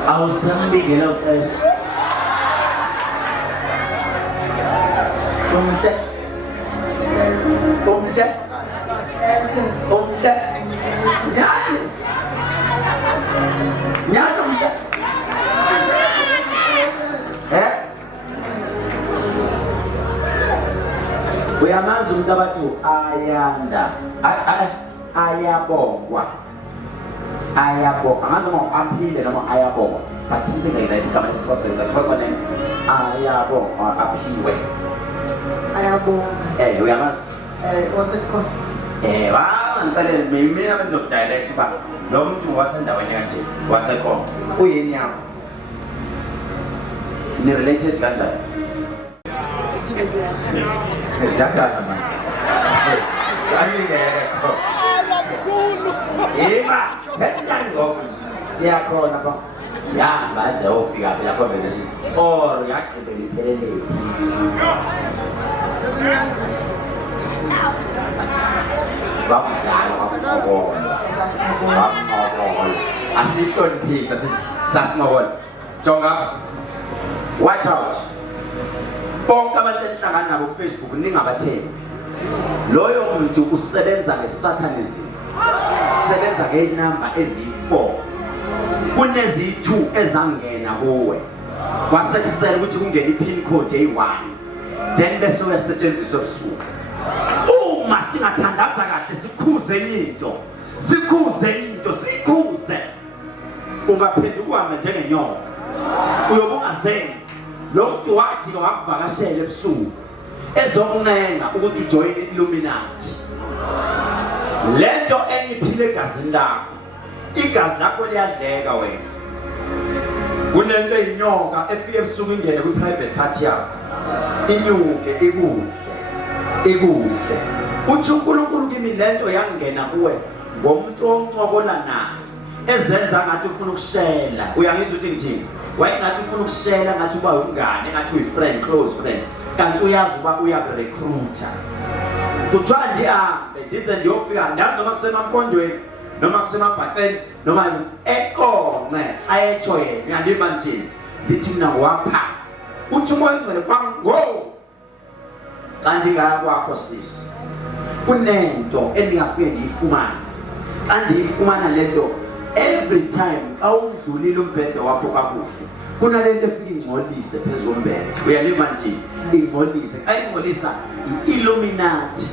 awusambikela uxesha umhle nyani umhle uyamazi umuntu abathi ayanda ayabongwa angazi noma aphile noma ayabongwa but something like that igama lesixhosa it's a Xhosa name ayabongwa aphiwe ayabongwa uyamazi wasekhona ngicela mina benza direct ba lo muntu wasendaweni kanje wasekhona uyini yakho ni related kanjani zakala man angekho eba kanjani ngoku siyakhona ba yahamba aze ofika phela conversation or yagqibela iphelele bakudlala bakuthobona asihloniphise Sasingawona. Jonga. Watch out. Bonke abantu enhlangana nabo ku Facebook ningabathembi. Loyo muntu usebenza ngesatanism. Usebenza ngenamba ezi4. Kunezi2 ezangena kuwe. Kwasekusela ukuthi kungena ipin code eyi1. Then bese uyasetshenziswa ebusuku. Uma singathandaza kahle sikhuze into. Sikhuze. Ungaphenduka uhambe njengenyoka. Uyobe ungazenzi. Lo muntu wathi wakuvakashela ebusuku. Ezomncenga ukuthi ujoin Illuminati. Lento engiphile egazini lakho. Igazi lakho liyadleka wena. Kunento eyinyoka efike ebusuku ingene ku private party yakho. Inyuke ikuhle. Uthi uNkulunkulu kimi lento yangena kuwe ngomuntu oncokola naye. Ezenza ngathi ufuna ukushela. Uyangizwa ukuthi ngithini? Wayengathi ufuna ukushela ngathi uba umngane, ngathi uyi-friend, close friend. Kanti uyazi uba uyakurecruiter. Kuthiwa ndihambe ndize ndiyofika ndazi noma kusemapondweni noma kusemabhaceni noma eqonce ayetsho yena uyandima ndini ndithi mina ngwapha uthi umoya ongcwele kwango xa ndingaya kwakho sisi kunento endingafike ndiyifumane xa ndiyifumana lento every time xa undlulile umbhede wakho kakuhle kunalento efika ingcolise phezu kombhede uyandima ndini ingcolise xa ingcolisa i-Illuminati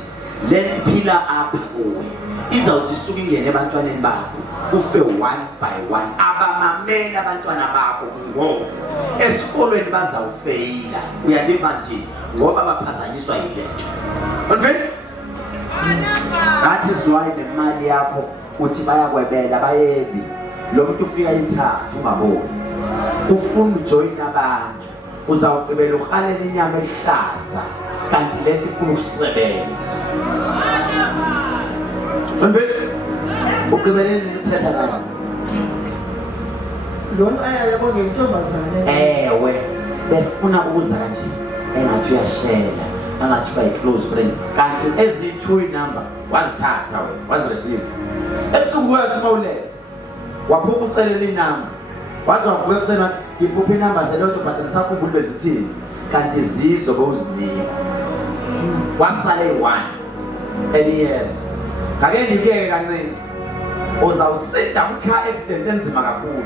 lephila apha kuwe izawuthi isuka ingene ebantwaneni bakho kufe one by one abamameli abantwana bakho ngoku esikolweni bazawufeyila uyandima nje ngoba baphazanyiswa yilento konke that is why the mali yakho uthi bayakwebela bayebi lo muntu ufika inthathu ungaboni ufuna ujoin abantu uzawugqibela uhalela inyama ehlaza kanti lento ifuna ukusebenza konke ugqibeleni uthetha kahle lona ayayabona intombazane ewe befuna ukuza kanje engathi uyashela angathi uba close friend kanti ezi2 inamba wazithatha wena wazireceive ebusuku wathi mawulele waphuka ucelela inamba wazovuka ekuseni wathi ngiphupa inamba zelotho but ngisakhumbula bezithini kanti zizo bowuzinika wasala eyi1 years ngake ndikeke kancane uzawusinda kwi-car accident enzima kakhulu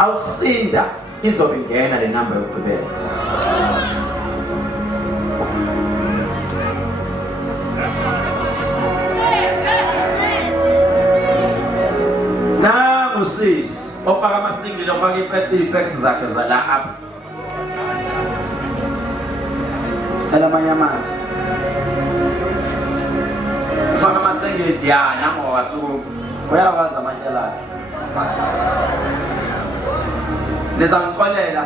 awusinda izobe ingena le namba yokugqibela nangu sisi ofaka amasingile ofaka ii-packs zakhe zala apha cela amanye amanzi ufaka amasingile ya nango wasuku uyawazi amanyala akhe nizangixolela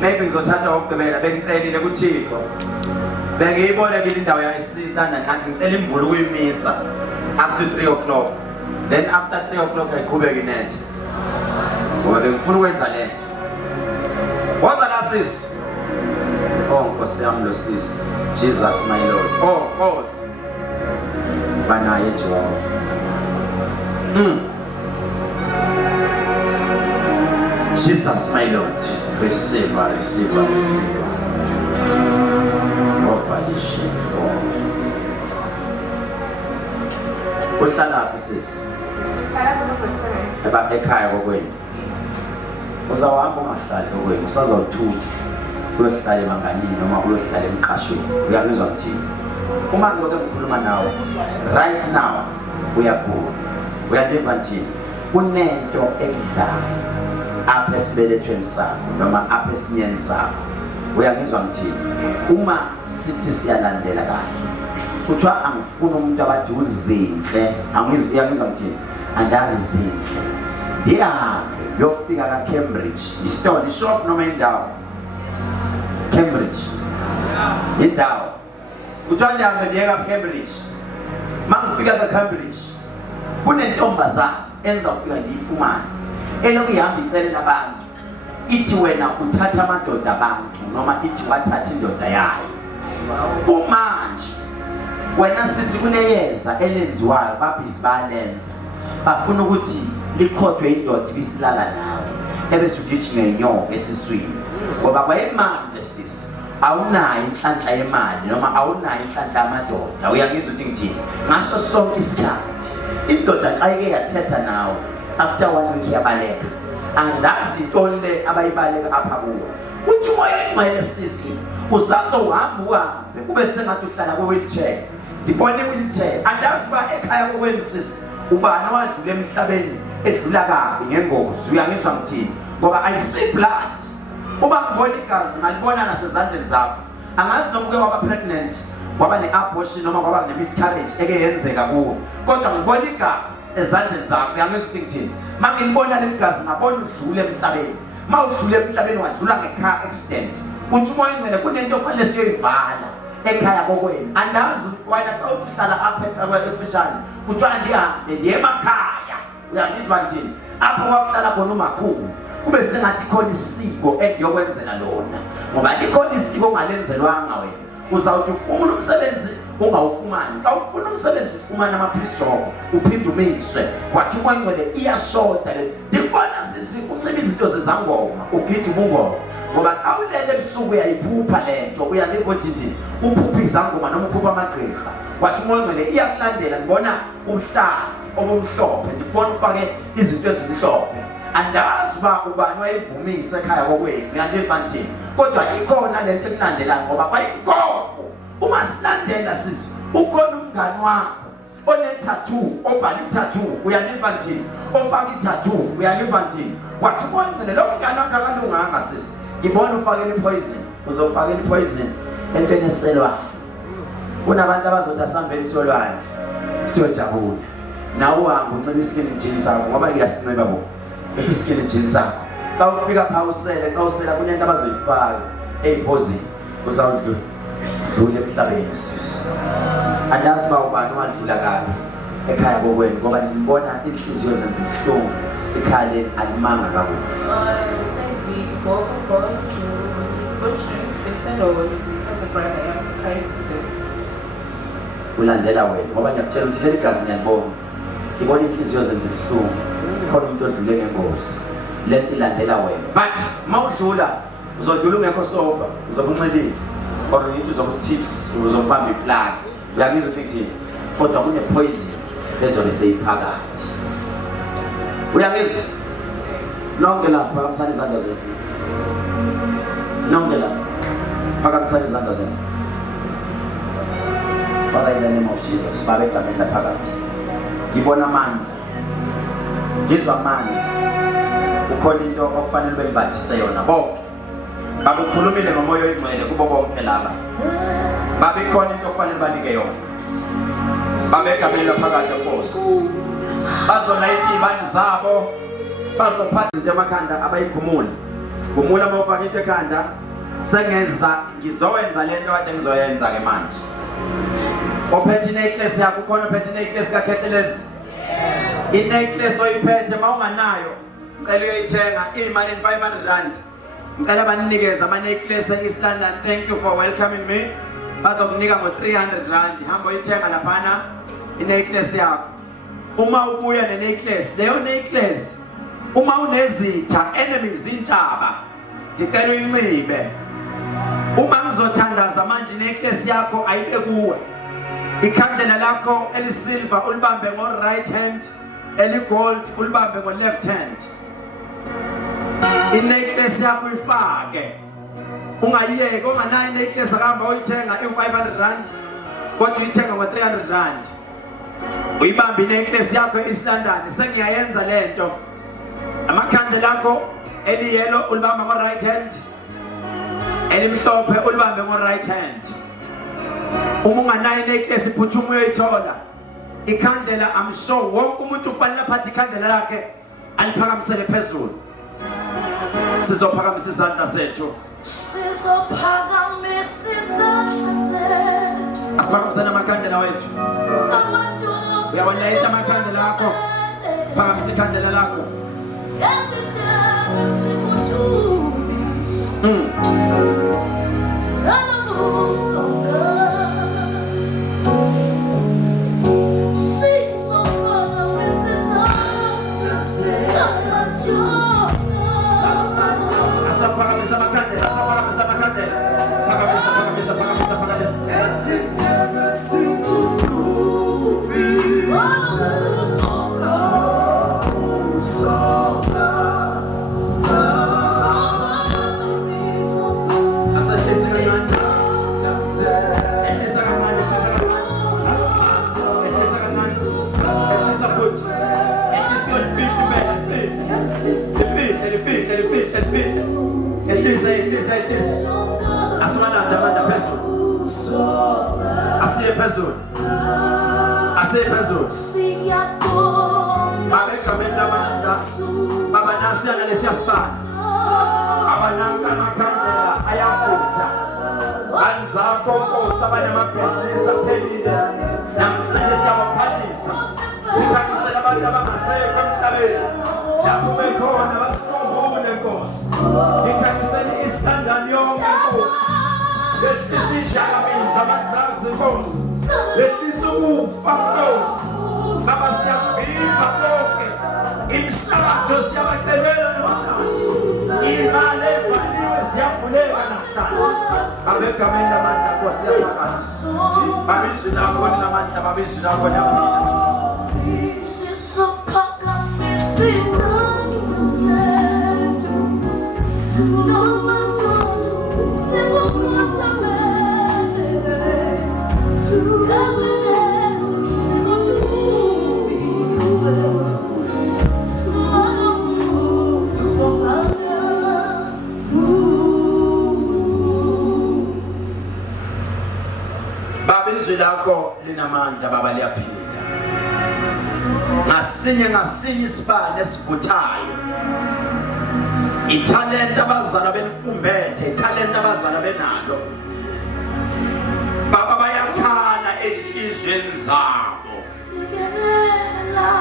maybe ngizothatha okugqibela bengicelile kuThixo bengiyibolekile indawo yayisistandard kanti ngicela imvula ukuyimisa up to 3 o'clock then after 3 o'clock ayiqhubeke net ngoba bengifuna ukwenza lento waza la sisi Nkosi yami lo sisi Jesus my Lord Nkosi banaye Jehova Jesus my Lord receive Opalishe for uhlala phi sisi ekhaya kokwenu uzawuhamba ungahlali kokwenu usazawuthutha uyohlala emanganini noma uyohlala emqashweni uyangizwa ngithini uma ngilokho ngikhuluma nawe right now uyagula uyandimva ngithini kunento ekudlayo apha esibelethweni sakho noma apha esinyeni sakho uyangizwa ngithini uma sithi siyalandela kahle kuthiwa angifuni umuntu abathi uzinhle uyangizwa ngithini andazi zinhle ndihambe yofika kaCambridge istone ishop noma indawo Cambridge indawo kuthiwa ndihambe ndiye kaCambridge mangifika kaCambridge kunentombazana enza ufika ndiyifumane elokuyihamba ixelela abantu ithi wena uthatha amadoda abantu noma ithi wathatha indoda yayo kumanje wena sisi kuneyeza elenziwayo babhizi balenza bafuna ukuthi likhothwe indoda ibisilala nawe ebese ugijima ngenyongo esiswini ngoba kwayemanje sisi awunayo inhlanhla yemali noma awunayo inhlanhla yamadoda uyangizwa ukuthi ngithini ngaso sonke isikhathi indoda xa ike yathetha nawe after 1 week yabaleka andazi intoni le abayibaleka apha kuwo uthi umoya engcwele sisi uhambe kube sengathi uhlala kwe-wheelchair ngibone i-wheelchair andazi uba ekhaya kokwenu sisi ubani owadlula emhlabeni edlula kabi ngengozi uyangizwa ngithini ngoba ayisi blood uma ngibona igazi ngalibona nasezandleni zakho angazi noma uke waba pregnant kwaba ne-abortion noma kwaba ne-miscarriage eke yenzeka kuwo kodwa ngibona igazi ezandleni zakho uyangizwa ukuthi ngithini ma ngilibona leli gazi ngabona udlule emhlabeni ma udlule emhlabeni wadlula nge-car accident uthi umoya engcwele kunento ofanele siyoyivala ekhaya kokwenu andazi wena xa uhlala apha ekufishane kuthiwa ndihambe ndiye emakhaya uyangizwa ngithini apho wakuhlala khona umakhulu kube sengathi khona isiko endiyokwenzela lona ngoba likhona isiko ongalenzelwanga wena uzawuthi ufuna umsebenzi ungawufumani xa ufuna umsebenzi ufumana ama-piece job uphinde umiswe wathi umoya engcwele iyashoda le ndikubona sisi unxiba izinto zezangoma ugide ubungoma ngoba xa ulele ebusuku uyayiphupha le nto uyanika othi ndini uphupha izangoma noma uphupha amagqirha wathi umoya engcwele iyakulandela ndibona ubuhlali obumhlophe ndikubona ufake izinto ezimhlophe andazi uba ubani wayivumisa ekhaya kokwenu uyandiva nthini kodwa ikhona le nto ekulandelayo ngoba kwayinkongo uma silandela sisi ukhona umngani wakho one-tattoo obhala i-tattoo uyandiva nthini ofake i-tattoo uyandiva nthini wathi umoya engcwele lo mngani wakho akalunganga sisi ngibona ufakele i-poison uzofakela i-poison entweni eselwayo kunabantu abazothi asihambeni siyolwandle siyojabula nawe uhambe unxiba isikini jeans sakho ngoba kuyasinxiba bo esisikini jeans sakho xa ufika pha usele xa usela kunento abazoyifaka ey'phozini uzawudlula emhlabeni sisi andazi uba ubani owadlula kabi ekhaya kokwenu ngoba nibona inhliziyo zenza ubuhlungu ikhaya leni alimanga kakuhle ulandela wena ngoba ngiyakutshela ukuthi leli gazi ngiyalibona ngibona inhliziyo zenza ubuhlungu khona umuntu odlule ngengozi lento ilandela wena but ma udlula uzodlula ungekho soba uzobe unxilile or ngithi uzokuthi-tips uzokubamba iplug uyangizwa ukuthi ngithini kodwa kune-poison ezobe seyiphakathi uyangizwa nonke lapho phakamisani izandla zenu nonke lapho phakamisani izandla zenu Father, in the name of Jesus, babe egameni laphakathi ngibona amandla ngizwa amandla ukhona into okufanele bembathise yona bonke babe ukhulumile ngomoya oyingcwele kubo bonke laba babe khona into okufanele banike yona babe egameni laphakathi Nkosi bazolayita iy'bani zabo bazophatha into emakhanda abayikhumula gumula uma ufaka into ekhanda ngizowenza le nto kade ngizoyenza-ke manje ophethe i-necklace yakho ukhona ophethe i-necklace kaKhehlelezi i-necklace oyiphethe ma unganayo ngicela uyoyithenga iy'mali in-500 ngicela baninikeze ama-necklace e-East London thank you for welcoming me bazokunika ngo-300 hamba uyithenga laphana i-necklace yakho uma ubuya ne-necklace leyo necklace uma unezitha enemies intshaba ngicela uyinxibe uma ngizothandaza manje i-necklace yakho ayibe kuwe ikhandlela lakho elisilver ulibambe ngo-right hand eli-gold ulibambe ngo-left hand i-necklace yakho uyifake ungayiyeki onganayo i-necklace akahamba uyithenga i-500 kodwa uyithenga ngo-300 uyibambe i-necklace yakho e-East London sengiyayenza le nto amakhandlela akho eli-yellow ulibamba ngo-right hand elimhlophe ulibambe ngo-right hand uma unganayo i-necklace iphuthuma uyoyithola ikhandlela I'm sure wonke umuntu kufanele aphathe ikhandlela lakhe aliphakamisele phezulu sizophakamisa izandla sethu asiphakamiseni amakhandlela wethu uyawalayita amakhandlela akho phakamisa ikhandlela lakho Yes. Asimana amanda phezulu. Asiye phezulu. Asiye phezulu. Baba egameni lamandla. Baba nasi analesiya sipana. Abananga nakhandela ayaphuta. Anzakho Nkosi abanamabhizinisi aphelile. Namhlanje siyabaphalisa. Sikhangisela abantu abangasekho emhlabeni. Siyakube khona basikhumbule Nkosi. Ngikhangisela isikandani yonke Nkosi. Lehlisa ishaka ama-drugs Nkosi. Lehlisa ukufa Nkosi. Baba siyabhimba konke. Imishado siyabacelela namhlanje. Imali evaliwe ziyavuleka namhlanje. Abegameni lamandla Nkosi yaphakathi. Babizwi lakho namandla, babizwi lakho yaphila. Babizwi lakho linamandla Baba liyaphila. Ngasinye isibane esivuthayo. Ithalente abazana belifumbethe, ithalente abazana benalo. Baba bayakhala enhlizweni zabo.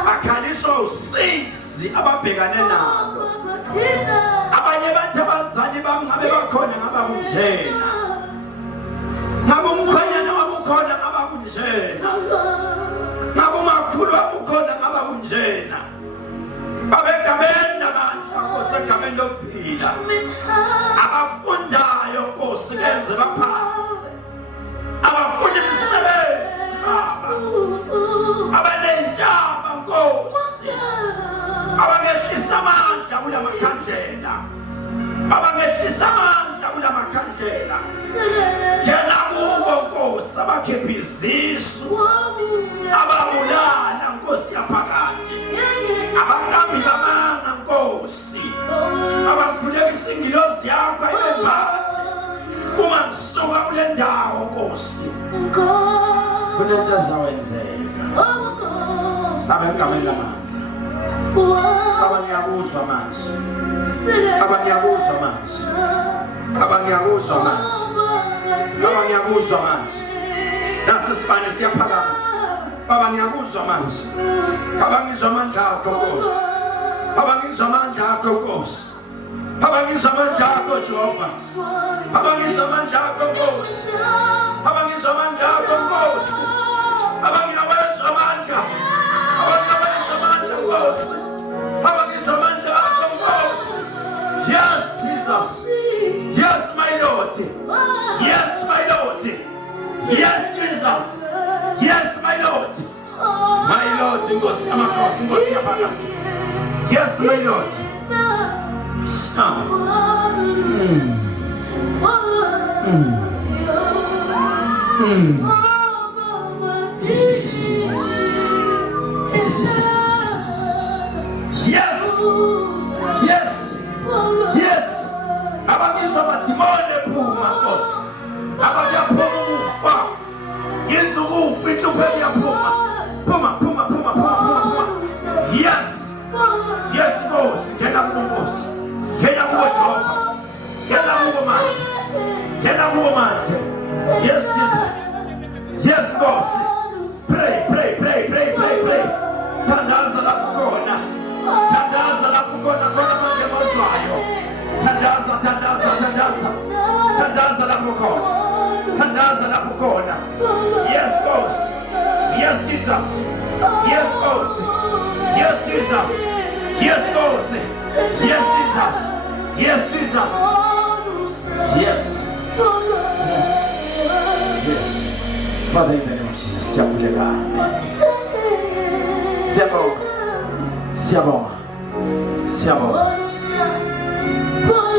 Bakhaliswa usizi ababhekane nalo. Abanye bathi abazali bami ngabe bakhona ngaba kunjena. Ngabe umkhonyana wami ukhona ngaba kunjena. Ngabe umakhulu wami ukhona ngaba kunjena. Babegameni namandla Nkosi egameni lokuphila. Abafundayo Nkosi benze baphase. Abafunda imisebenzi Baba. Abanenjaba Nkosi. Abangehlisa amandla kula makhandlela. Abangehlisa amandla kula makhandlela. Ngena kubo Nkosi abakhipha izisu. Ababulala Nkosi yaphakathi. Abangambi bamanga Nkosi. Abavulekisa ingilosi yakho ayibembathi. Uma ngisuka kule ndawo Nkosi. Kunento ezawenzeka. Abegameni lamandla. Abangiyakuzwa manje. Abangiyakuzwa manje. Abangiyakuzwa manje. Abangiyakuzwa manje. Nasi isibane siyaphakama. Baba ngiyakuzwa manje. Baba ngizwa amandla akho Nkosi. Baba ngizwa amandla akho Nkosi. Baba ngizwa amandla akho Jehova. Baba ngizwa amandla akho Nkosi. Baba ngizwa amandla akho Nkosi. Baba ngiyawezwa amandla. Baba ngiyawezwa amandla Nkosi. Baba ngizwa amandla akho Nkosi. Yes Jesus. Yes my Lord. Yes my Lord. Yes Jesus. Yes my Lord. My Lord Nkosi yamakhosi Nkosi yaphakathi. Yes my Lord. Yes. Yes. Yes. Abangizwa amadimoni ephuma Nkosi. Abayaphuma ukufa. Yesu ufa inhlupheko yaphuma. Phuma. Yes. Yes Nkosi. Ngena kubo Nkosi. Ngena kubo Jehova. Ngena kubo manje. Ngena kubo manje. Yes Jesus. Yes Nkosi. Pray. Tandaza lapho khona. Tandaza lapho khona manje mozwayo. Tandaza lapho khona. Tandaza lapho khona. Yes Nkosi. Yes Jesus. Yes Nkosi. Yes Jesus. Yes Nkosi. Yes Jesus. Yes Jesus. Yes. Yes. Father, in the name of Jesus, Siyabonga.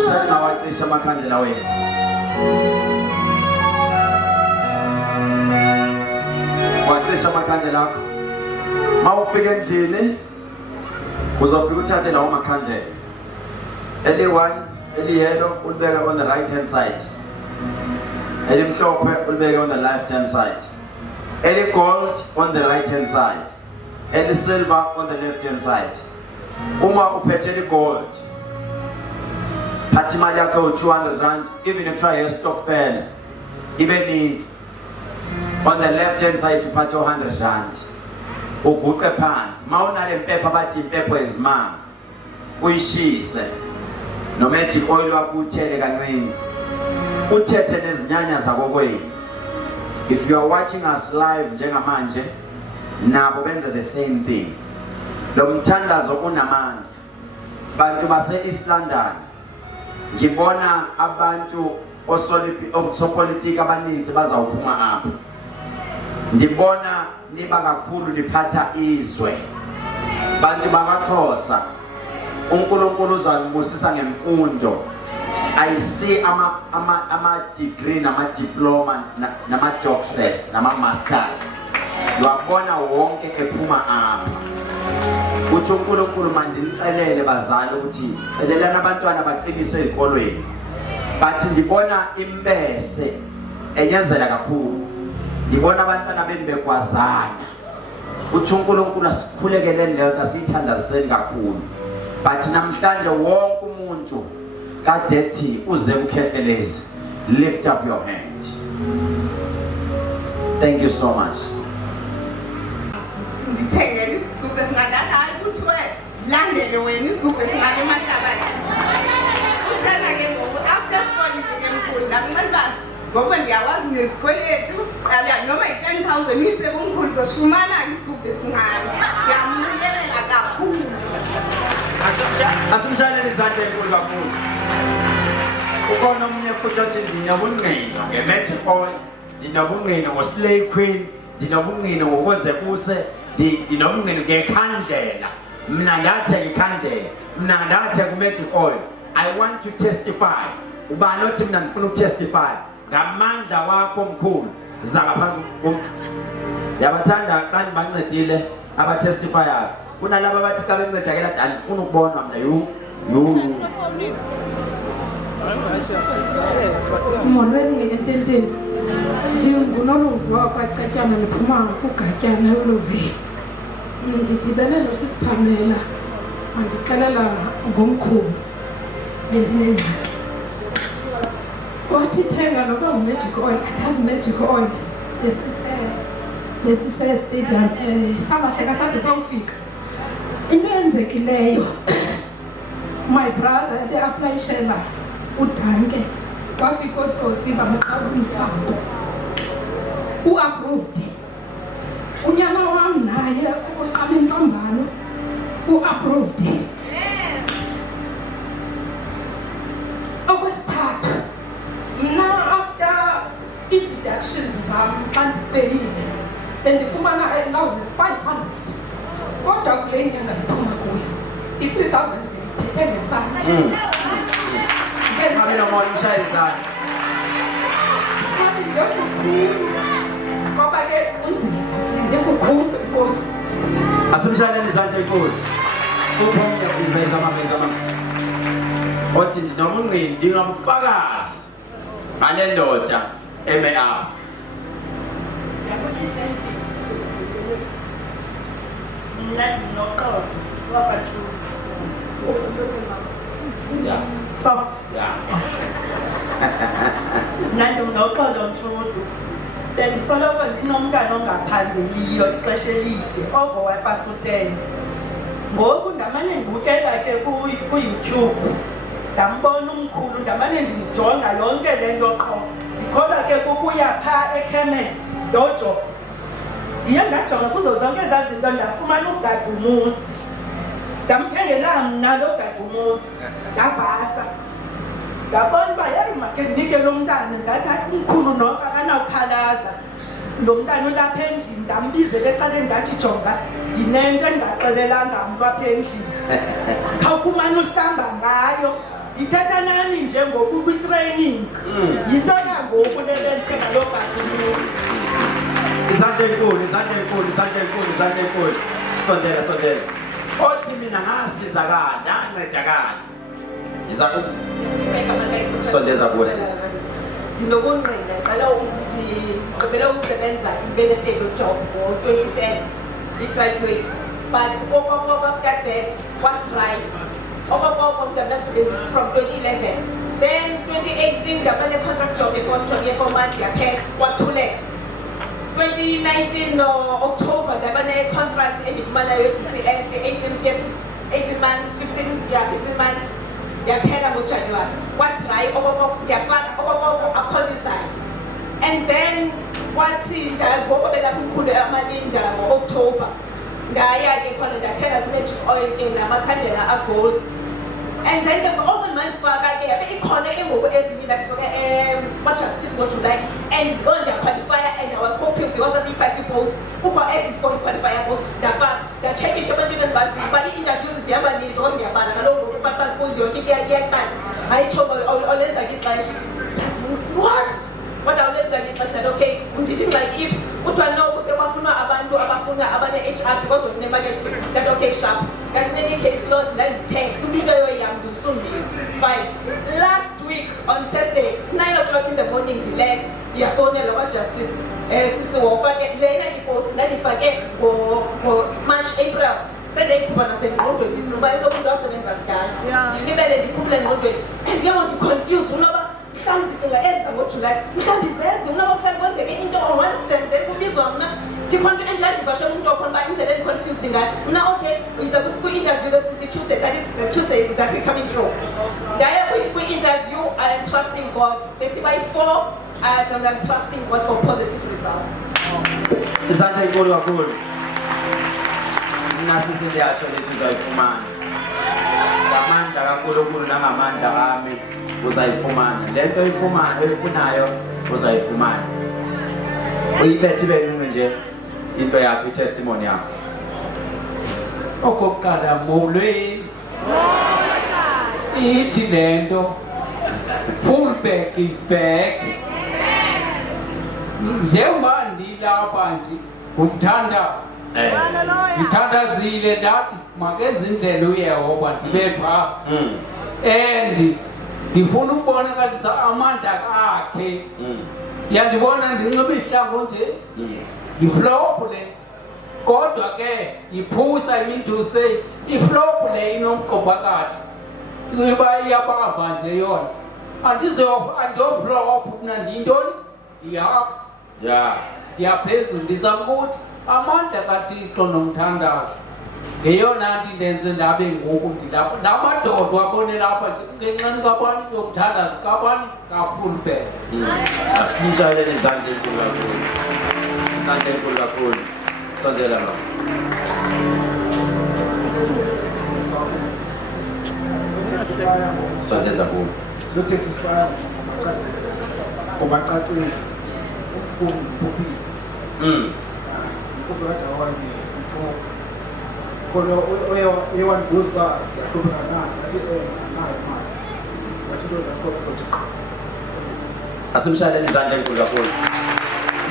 Sangawacisha amakhandlela wenu. Wacisha amakhandlela akho. Mawufika endlini uzofika uthathe lawo makhandlela. Ele 1 Yellow ulibeke on the right hand side. Elimhlophe ulibeke on the left hand side. Gold on the right hand side. Silver on the left hand side. Uma uphethe gold. Phathi imali yakho 200 rand, even if try a stock fair. Even needs on the left hand side to pay 100 rand. Uguqe phansi. Mawunale impepha bathi impepho Izimanga. Uyishise. No magic oil wakho uthele kancane. Uthethe nezinyanya zakokwenu. If you are watching us live njengamanje, nabo benza the same thing. Lo mthandazo unamandla. Bantu base East London. Ngibona abantu osopolitiki abaninzi bazawuphuma apha. Ndibona niba kakhulu niphatha izwe. Bantu bakaXhosa. uNkulunkulu uzanibusisa ngemfundo. I see ama degree nama diploma nama doctorates nama masters. Uyabona wonke ephuma apha. Uthi uNkulunkulu manje nichelele bazali ukuthi celelana abantwana baqinise ezikolweni. Bathi ndibona imbese eyenzela kakhulu. Ngibona abantwana bembekwazana. Uthi uNkulunkulu asikhulekele lento asithandazeni kakhulu. Bathi namhlanje wonke umuntu kadethi uze kuKhehlelezi. Lift up your hand. Thank you so much. Ngithengele isigubhu esingadala hayi ukuthi silandele wena isigubhu esingale emahlabathi. Uthana ke ngoku after falling ke mkhulu namncane ngoba ndiyawazi nesikweletu qala noma i10,000 ise kumkhulu zosumana isigubhu esingale. Ngiyambuyelela kakhulu. Asimshalele izandla enkulu kakhulu. Ukhona omnye futhi othi ndinobungqino nge-magic oil, ndinobungqino ngo-slay queen, ndinobungqino ngokuze kuse, ndinobungqino ngekhandlela. Mna ndathe ngekhandlela, mna ndathe ku-magic oil. I want to testify. Ubani othi mina ndifuna ukutestify ngamandla wakho omkhulu. Zangaphambi yabathanda xa ndibancedile abatestifyayo. Kunalabo bathi xa bencedakela andifuna ukubonwa mna yu. Molweni ententeni. Ndingunoluvo kwaXatyana liphuma kuGatyana uloveni. Ndidibene nosisiphamela andixelela ngomkhulu bendinengxaki. Wathi thenga noba magic oil, andazi magic oil. Lesise stadium sabahleka sade sawufika. Into yenzekileyo, my brother ebeaplayishela udanke wafika otsotsi bamqala umntambo. Uapproved. Unyana wam naye ukuqala intambano uapproved. Okwesithathu, mna after i-deductions zam xa ndipeyile bendifumana 1,500. Kodwa kule nyanga ndiphuma kuyo i-3,000 bendiphethe ngesandla. Mamela mona mshayeli izandla. Sathi ndikukhulu ngoba ke kunzima ndikukhulu inkosi. Asimshalele izandla enkulu. Uphonye izama. Othi ndinobungqini ndingabufakazi ngale ndoda eme apha. So, Nandinoxolo Ntrudu. Bendisoloko ndinomntana ongaphangeliyo ixesha elide oko wapasutene. Ngoku ndamane ndibukela ke ku-YouTube. Ndambona umkhulu ndamane ndijonga yonke le nto qho. Ndikholwa ke kukuya phaa ekhemesti dojo. Ndiye ndajonga kuzo zonke ezaa zinto ndafumana ugadumusi. Ndamthengela mna lo gadumusi ndavasa. Ndabona uba yeyi makhe ndinike lo mntana ngathi umkhulu noko akanawukhalaza. Lo mntana ulapha endlini ndambizela ecaleni ndathi jonga ndinento endingaxelelanga mntu apha endlini. Khawuphumane uhlamba ngayo. Ndithetha nani nje ngoku kwi-training. Yinto yangoku le ndithenga lo gadumusi. Izandla enkulu. Sondela. Othi mina ngasizakala, ndancedakala. Sondeza kuwe sisi. Ndinobungqina ndiqala ukusebenza in-real estate job ngo-2010 i-graduate but after that wa-dry ndamsebenzi from 2011 then 2018 ndaba ne-contract job ye-4 months yaphela wathuleka 2019 no-October ndaba ne-contract endifumanayo ye-DCS 18 months 15 months yaphela ngoJanuary wa-dry ndiyafaka akho design and then wathi ngoku belapho umkhulu amalinda ngo-October ndaya ke khona ndathenga ku-magic oil ke namakhandela agold and then ke mandifaka ke yabe ikhona ngoku ezinye ndazifaka kwa-Justice ngoJuly and ndiyaqualifya and I was hoping because asi-5 posts kukho ezi-4 qualifier posts ndachekisha ebantwini endibaziyo uba ii-interviews zihamba nini because ndiyabala kaloku ngoku ufanele bazibuze yonke into iyaqala ayitsho olenza ngexesha ndathi what awulenza ngexesha ndathi okay undithi ingxaki iphi kuthiwa no kuse bafuna abantu abafuna abane-HR because of ne-marketing ndathi okay sharp kanti neni-case law ndandithenga into yoyam ndiwusundile fine last week on Thursday 9 o'clock in the morning ndiyafowunela kwa-Justice sisi wofake lena ipost ndandifake ngo-March April sendayikhupha nasengqondweni ndicinga into umuntu wasebenza kudala ndilibele ndikhuphule engqondweni and yabo ndiconfuse unoba mhlawumbi ndicinga eza ngoJuly mhlawumbi zezi unoba mhlawumbi kwenzeke into or one of them then kubizwa mna ndiconfident landivashe umuntu wakhona uba indlela endiconfused ngayo mna okay uyiza kwi-interview Tuesday, that is the Tuesdays that we're coming through ndaya kwi-interview I am trusting God besibayi 4 and I'm trusting God for positive results. Isandla inkulu kakhulu. Nasisi ndiyatsho lethi uzayifumana. Ngamandla kaNkulunkulu nangamandla ami uzayifumana. Lento oyifunayo uzayifumana. Uyibethe bencinci nje into yakho i-testimony yakho. Okokuqala molweni. Ithi lento pull back is back. Njengoba ndilapha nje umthanda ngithandazile ndathi makenze indlela uYehova ndibe pha and ndifuna ukubonakalisa amandla akhe yandibona ndinxiba ihlangu nje ndiflop le kodwa ke yiphusha I mean to say iflop le inomqophakathi kuba iyabamba nje yona andoflop mna ndiyintoni ndiyaps ndiyaphezulu ndizama ukuthi amandla kaThixo nomthandazo ngeyona nto indenze ndabe ngoku ndilapha namadoda wabone lapha ngenxeni kabani yomthandazo kabani kaPhulbek asimshalele izandla enkulu kakhulu izandla enkulu kakhulu sondela lo sondeza kuwo sotesifaya kubacacisa umphuphi ukubada wami mtho khona uyewandibuza uba ngiyahlupheka na ngathi nayo mali ngathi into zakho zizothi asimshalele izandla enkulu kakhulu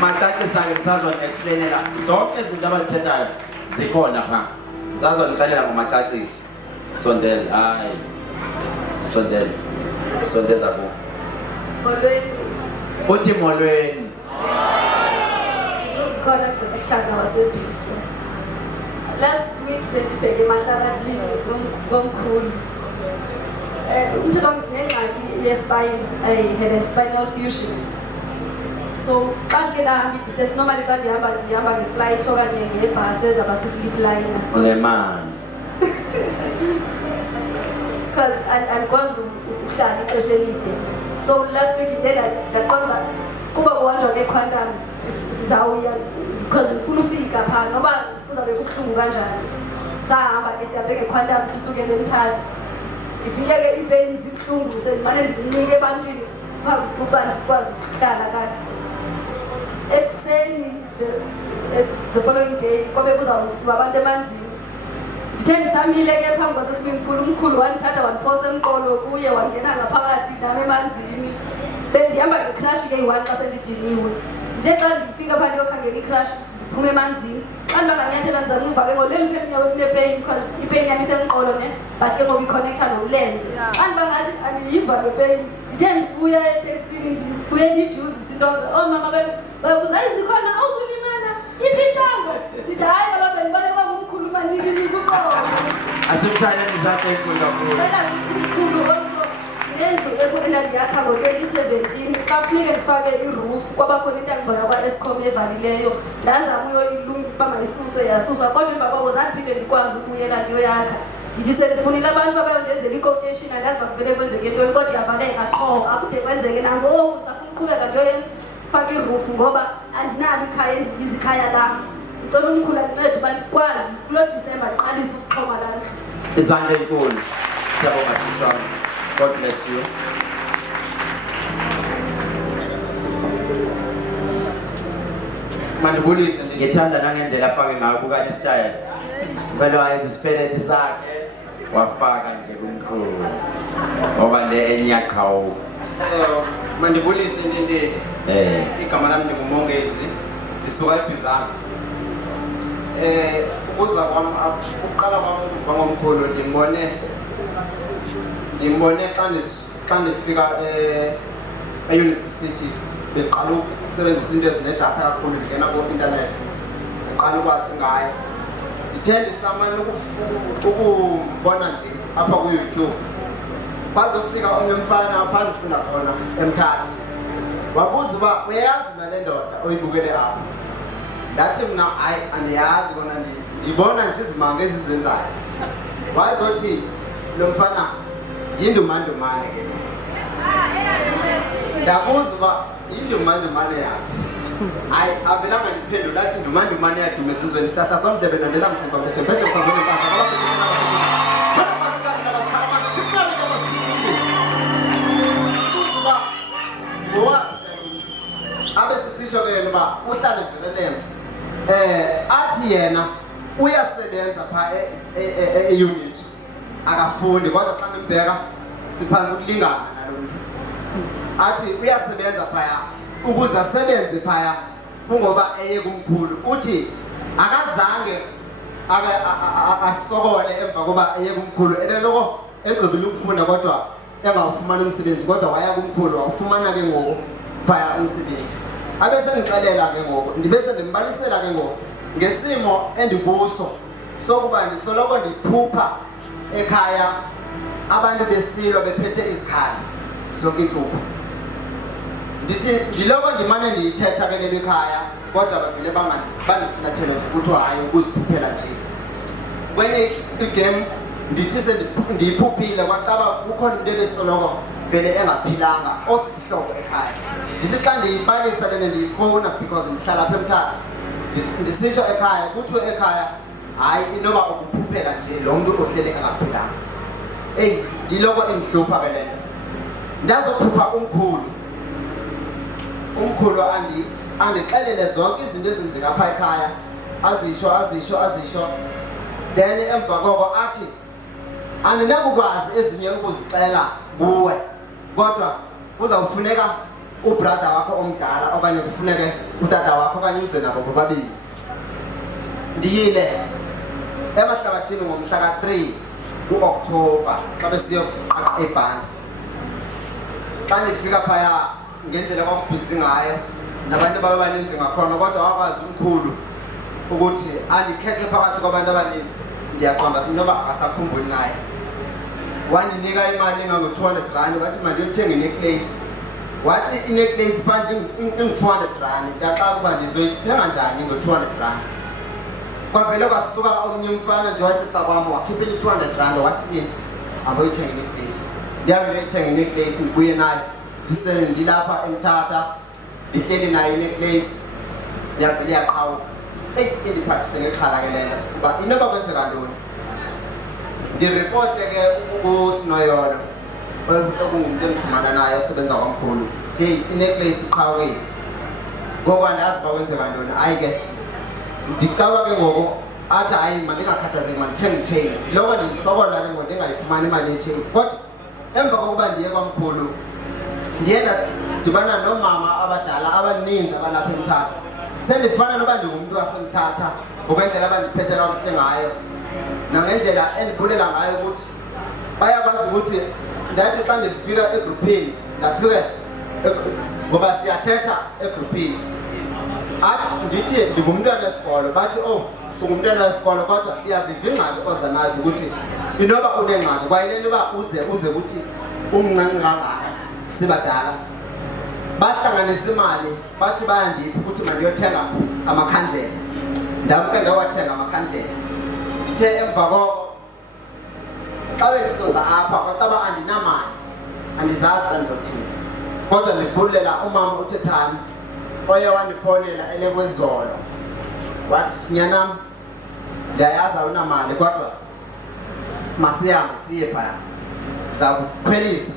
macacisa-ke ngisazoni-explainela zonke izinto abazithethayo zikhona pha ngisazonixelela ngomacacisi sondela hayi sondela sondeza kuwo molweni uthi molweni uzikhona gcibishana wasebhiki last week bendibheke emahlabathini ngomkhulu umntu kam ndinengxaki yespine I had a spinal fusion so xa ndike ndahamba i-distance normally xa ndihamba nge-flight okanye ngebhasi ezaba si-sleep liner unemali because andikwazi ukuhlala ixesha elide so last week ndaqonda uba kuba kuhanjwa ngequantum ndizawuya because ndifuna ufika phaa noba kuzawube kubuhlungu kanjani sahamba ke sihambe ngequantum sisukele eMthatha ndifike ke iipeni zibuhlungu sendimane ndinqike ebantwini phambi kuba ndikwazi ukuhlala kakuhle ekuseni the following day kwabe kuzawusiwa abantu emanzini ndithe ndisamile ke phambi kwaseswimming pool umkhulu wandithatha wandiphosa emqolo kuye wangena ngaphakathi nam emanzini bendihamba ngecrash ke iyi-1 xa sendidiniwe ndithe xa ndifika phaa ndiyokhangela icrash ndiphume emanzini xa ndibanganyathela ndizama uva ke ngoleli phela inyawo linepain because ipain yam isemqolo ne but ke ngoku iconnecta nolenze xa ndibangathi andiyiva le pain ndithe ndibuya eteksini ndibuye ndijuzise into oomama babuza izikhona awuzulimana iphi intongo ndithi hayi kaloku bendibone kwangumkhulu manikini kuqolo asimtshayeleni izandla enkulu kakhulu cela umkhulu also nendlu endandiyakha ngo-2017 xa kufuneke ndifake iroof kwabakhona intambo yakwa-escom evalileyo ndazama uyoyilungisa uba mayisuswe yasuswa kodwa emva koko zandiphinde ndikwazi ukubuyela ndiyoyakha ndithi sendifunile abantu babayondenzela i-quotation andazi bakuvele kwenzeke ntoni kodwa yavaleka qho akude kwenzeke nangoku ndisafuna uqhubeka ndiyoyefaka iroof ngoba andinalo ikhaya endibiza ikhaya lam ndicela umkhulu andincede uba ndikwazi kulo Disemba ndiqalise ukuxhoma laa ndlu izandla enkulu siyabonga sisi wami God bless you mandibulise ngithanda nangendlela afake ngayo bukani style vele wayenza isipeleti sakhe wafaka nje kumkhulu ngoba le enye yaqhawuka mandibulise Ntintini igama lami ndingumongezi lisuka eBizana ukuza kwami ukuqala kwami ukuva ngomkhulu ndimbone xa ndifika e-university beqala ukusebenzisa into ezinedatha kakhulu ndingena ku-internet ndiqala ukwazi ngayo ndithe ndisamane ukubona nje apha ku-YouTube kwaze ufika omnye umfana apha ndifunda khona eMthatha wabuza uba uyayazi nale ndoda oyibukele apha ndathi mna hayi andiyazi kona ndibona nje izimanga ezizenzayo wazothi lo mfana yindumandumane ke ndabuza uba yindumandumane yakhe hayi avelanga ndiphendula athi ndumandumane yadume esizweni sihlahla somdlebe nondela mzimba mphethemphethe mfazweni empahla abasetyenzini khona bazikazi nabazikhala amazo dictionary kabasithithumbe ibuza uba ngowa abe sisisho ke yena uba uhlale Verelem athi yena uyasebenza pha e-unit akafundi kodwa xa nimbheka siphansi ukulingana nalo athi uyasebenza phaya ukuze asebenze phaya kungoba eye kumkhulu uthi akazange asokole emva koba eye kumkhulu ebeloko egqibile ukufunda kodwa engawufumani umsebenzi kodwa waya kumkhulu wawufumana ke ngoku phaya umsebenzi abese ngixelela ke ngoku ndibese ndimbalisela ke ngoku ngesimo endikuso sokuba ndisoloko ndiphupha ekhaya abantu besilwa bephethe izikhali zonke insuku ndithi ngiloko ndimane ndiyithetha ke leli khaya kodwa bavele bandifulathele nje kuthiwa hayi ukuziphuphela nje kwenye igame ndithi sendiyiphuphile kwacaba kukhona into ebesoloko vele engaphilanga osisihlobo ekhaya ndithi xa ndiyibalisa lena ndiyifowuna because ndihlala apha eMthatha ndisitsho ekhaya kuthiwe ekhaya hayi inoba ukuphuphela nje lo muntu ohlele engaphilanga eyi yiloko indihlupha ke lento ndazophupha umkhulu andixelele zonke izinto ezenzeka apha ekhaya azisho then emva koko athi andinakukwazi ezinye ukuzixela kuwe kodwa kuzawufuneka ubrother wakho omdala okanye kufuneke utata wakho okanye uze nabo bobabili ndiyile emahlabathini ngomhla ka-3 ku-October xa besiyoqaqa ebhani xa ndifika phaya ngendlela kwakubhizi ngayo nabantu babe baninzi ngakhona kodwa wakwazi umkhulu ukuthi andikhethe phakathi kwabantu abaninzi ndiyaqonda noba akasakhumbuli naye wandinika imali engango-200 wathi mandiyothenga inecklace wathi inecklace phandle ingu-400 ndaxaka ukuba ndizoyithenga njani ngo-200 kwavele kwasuka omnye umfana nje wayesexa kwam wakhipha i-200 wathi ini aboyithenga inecklace ndiyavele ithenga inecklace ndibuye nayo ndilapha eMthatha ndihleli nayo inecklace ndiyavele yaqhawuka eyi indiphathise ngexhala ke lento uba inoba kwenzeka ntoni ndiripote ke kuSinoyolo okungumntu endixhumana naye osebenza kwamkhulu nje inecklace iqhawukile ngoku andazi uba kwenzeka ntoni hayi ke ndicawa ke ngoku athi hayi mandingakhathazeki mandithenge ichain loko ndiyisokola ke ngoku ndingayifumani imali yechain kodwa emva kokuba ndiye kwamkhulu ndiye ndadibana noomama abadala abaninzi abalapha eMthatha sendifana noba ndingumuntu wasemthatha ngokwendlela abandiphethe kakuhle ngayo nangendlela endibulela ngayo ukuthi bayakwazi ukuthi ndathi xa ndifika egruphini ndafike ngoba siyathetha egruphini athi ndithi ndingumntwana wesikolo bathi oh ungumntwana wesikolo kodwa siyaziva ingxaki oza nazo ukuthi inoba unengxaki kwaye le nto uba uze ukuthi umncanci kangaka sibadala bahlanganisa imali bathi bayandiphi ukuthi mandiyothenga amakhandlela ndamke ndawathenga amakhandlela ndithe emva koko xa bendisoza apha kwacaba andinamali andizazi xa ndizothini kodwa ndibulela umama uthethani oye wandifowunela elekwezolo wathi nyanam ndiyayazi awunamali kodwa masihambe siye phaya ndiza kukhwelisa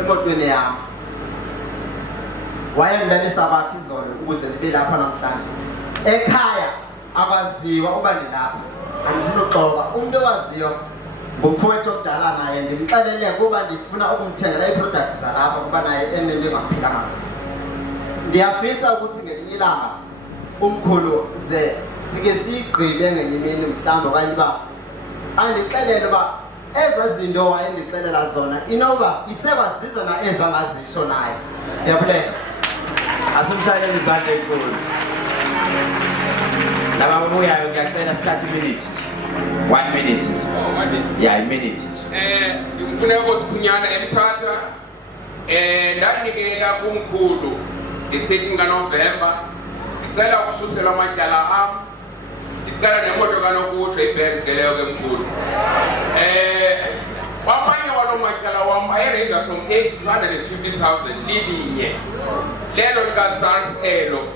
emotweni yam wayendilalisa bakhe izolo ukuze ndibe lapha namhlanje ekhaya akwaziwa uba ndilapha andifuna uxoka umntu owaziyo ngumfowethu okudala naye ndimxelele kuba ndifuna ukumthengela ii-products zalapha kuba naye enento engaphilanga ndiyafisa ukuthi ngelinye ilanga umkhulu ze sike siyigqibe ngenye imini mhlawumbi okanye uba andixelele uba ezaa zinto wayendixelela zona inoba isekwazizo na ezangazisho naye ndiyabulela asimshayeleni izandla enkulu laba babuyayo ngiyacela sithathe iminute 1 minute ya iminute ngimfuneko sikhunyana emthatha ndanikela kumkhulu nge-13 kaNovemba ndicela ukususela amatyala am ndicela nemoto kanokutsho ibenz ke leyo ke mkhulu kwamanye waloo matyala wam ayerenja from 8 to 150,000 lilinye lelo lika-SARS elo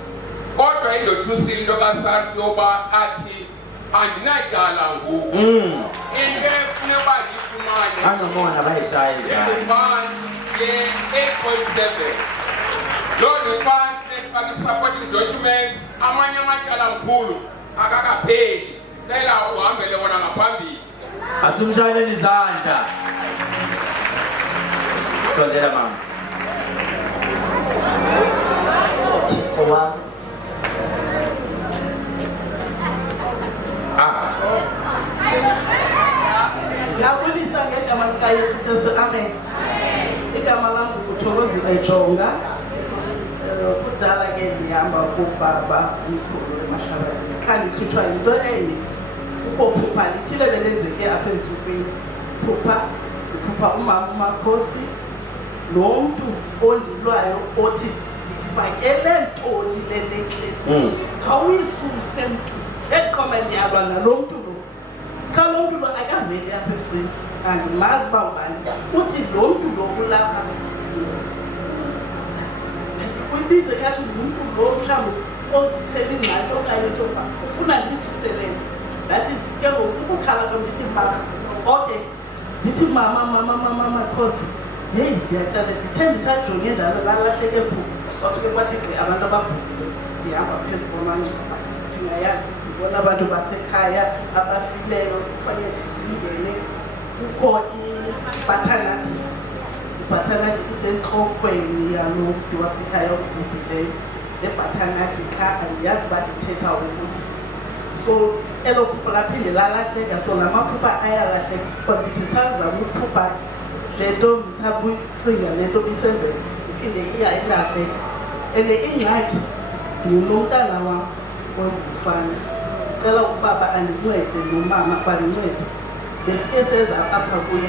kodwa indothusile into ka-SARS yoba athi andinatyala ngoku into efune uba ndiyifumane anomona bayishaya refund ye-8.7 loo refund efaka i-supporting documents amanye amatyala mkhulu akakapheli cela uhambele wona ngaphambili asimshayeleni izandla sondela mama Thixo wam ngabulisa ngegama likaYesu Kristu amen igama lam nguthokozile jonga kudala ke ndihamba kubaba umkhulu emahlabeni xa ndihlutshwa yinto enye ukophupha lithile belenzeke apha entsukwini phupha umama umakhosi lo mntu ondilwayo othi ndifakele ntoni le necklace khawuyisuse mntu eqoma ndiyalwa nalo mntu lo xa lo mntu lo akaveli apha ebusweni andimazi uba ngubani uthi lo mntu lo kulapha uyibize kathi ngumntu lo mhlawumbi ozisela ingxaki okanye into yoba ufuna ndisuselele ndathi ke ngoku ukukhala kwam ndithi mama okay ndithi mama khosi yeyi ndiyacela ndithe ndisajonge ndalo lalahleke phupha kwasuke kwathi gqi abantu ababhubhile ndihamba phezu kwamanye ndingayazi ndibona abantu basekhaya abafileyo kufanele ndingene kukho ibhathanathi ibhathanathi isentlokweni yalo mntu wasekhaya obhubhileyo lebhathanathi qha andiyazi uba ndithetha ukuthi so elo phupha laphinde lalahleka so namaphupha ayalahleka kodwa ndithi sazama uphupha le nto ndisabuyicinga le nto bisenzeka iphinde ilahleka and ingxaki ndinomntana wam ongufana cela ubaba andincede nomama bandincede ngesike seza apha kuye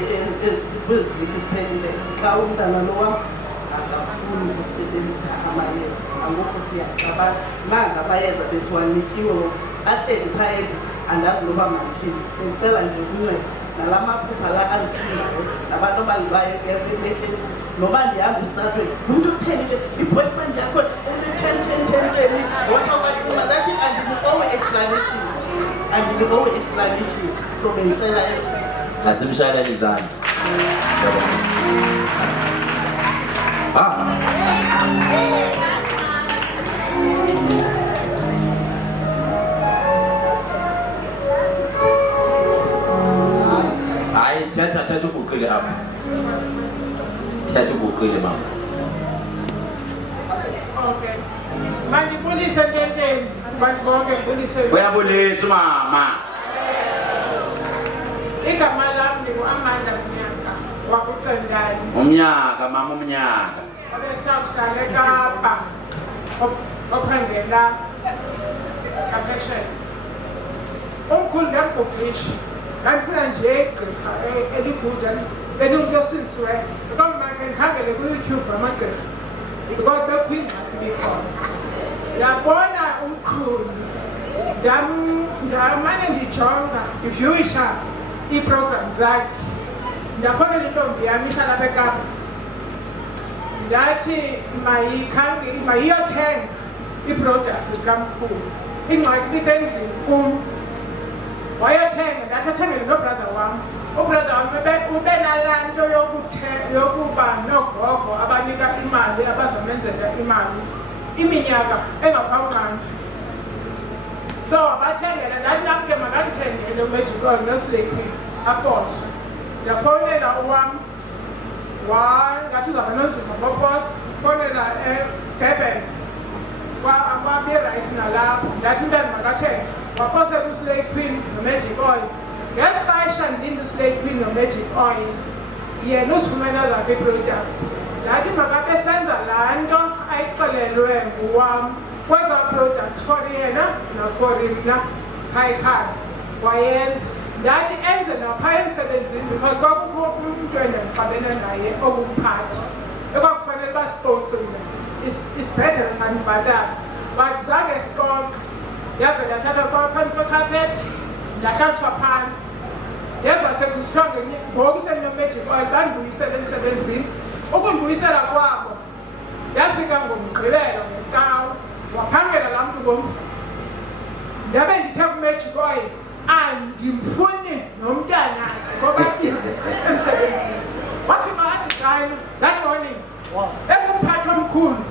kwezi veki ziphelile xa umntana lo wam akafuni ukusebenzisa amayeza angoku siyaxabana nanga amayeza besiwanikiwe ahleli phayeli andazi noba mandithini bendicela nje ukunceda nala maphupha la andisinayo nabantu abalilwayo necklace noba ndihamba esitratweni umntu uthenile i-boyfriend yakho ene-10 wothakwacima that andikuowe explanation so bendicela asimshayeleni izandla hayi thetha uguqile apha thetha uguqile mama Okay. Mandibulise ntenteni, abantu bonke ngibulise. Uyabulisa mama. Igama lami ngingu-Amanda Mnyaka wakuCendani. Umnyaka mama umnyaka. Obesakuhlala eKapa ophangela kaphesheya. Umkhulu ndamgubhisha ngandifuna nje igqirha eliguda benumntu osindisiweyo ekomake ndikhangele ku-YouTube amagqirha because bekho ingxaki ibikhona. Yabona umkhulu ndamane ndijonga ndivyuwisha ii-program zakhe ndafowunela intombi yami ihlala apha eKapa ndathi mayiyothenga ii-products zikamkhulu ingxaki ibisendlini kum wayothenga ndathi athengele nobrother wam ubrother wam ube nalaa nto yokuba noogogo abanika imali abazamenzela imali iminyaka engaphawunqanga so wabathengela ndathi namke makandithengele umagic oil noslekini aposo ndafowunela uwam ngathi uzaba nonzima ngoposa fowunela eDurban kwabirayithi nalapho ndathi umntana makathenge waphosela uSlay Queen no-Magic Oil. Ngeli xesha ndilinde uSlay Queen no-Magic Oil yena uzifumene zakhe ii-products ndathi makabe senza laa nto ayixelelwe nguwam kwezaa products for yena nafor mna phaa ekhaya wayenza ndathi enze naphaa emsebenzini because kwakukho umntu endandixabene naye ongumphathi ekwakufanele uba sixoxile isibhedlele sandibhatala but zange sixoxe yavela thatha phantsi kwekhapethi ndahlathwa phantsi yeva sekusithiwa ngoku sendino-Magic Oil bandibuyisela emsebenzini ukundibuyisela kwabo yafika ngomgqibelo ngecawa waphangela laa mntu ngomvulo ndabe ndithe ku-Magic Oil andimfuni nomntanakhe ngoba emsebenzini wafika wadizayina that morning engumphathi omkhulu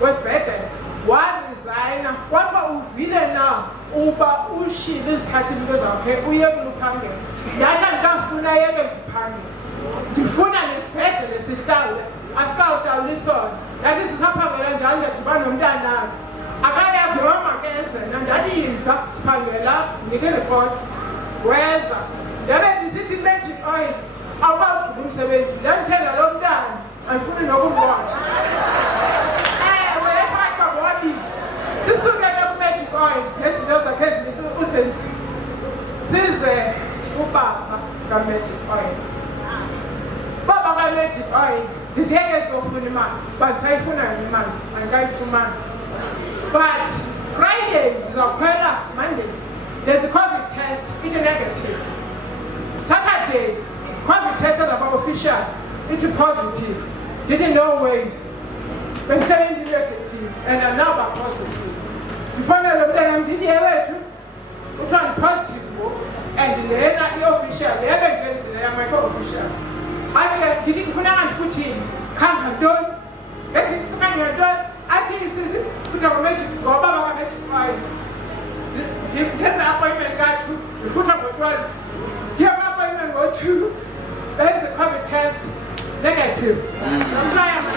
wesibhedlele warizayina kwathiwa uvile na uba ushile izithathile into zakhe uyekile uphangela ndathi andikafuna yeke ndiphangela ndifuna nesibhedlele sihlawule asikawuhlawula isona ndathi sisaphangela njalo ndiyadibana nomntanakhe akayazi mama kesena ndathi yiza siphangela ndike iripoti weza ndabe ndisithi i-Magic Oil awukawugqiba umsebenzi ndandithenga lo mntana andifuni nokumbotha sisukele ku-Magic Oil nezinto zakhe ezininzi uzenzile size ubaba ka-Magic Oil. Baba ka-Magic Oil ndisiyeke zizofuna imali bandisayifuna yona imali andikayifumani but Friday ndizawukhwela Monday there's a COVID test ithi negative Saturday COVID test ezaba official ithi positive ndithi no ways bendihlele ndi-negative and I'm now back positive. Mfanele mntana ndithi yewethu kuthiwa ndi-positive ngoku and lena i-official le bendenzile yamakho official athi ndithi kufuneka ndifuthini khamba ntoni ethi ndifuna ngentoni athi sisi futhi ngo-Magic ngobaba ka-Magic Oil ndenze appointment ka-2 ndifutha ngo-12 ndiye kwa-appointment ngo-2 benze COVID test negative namhlanje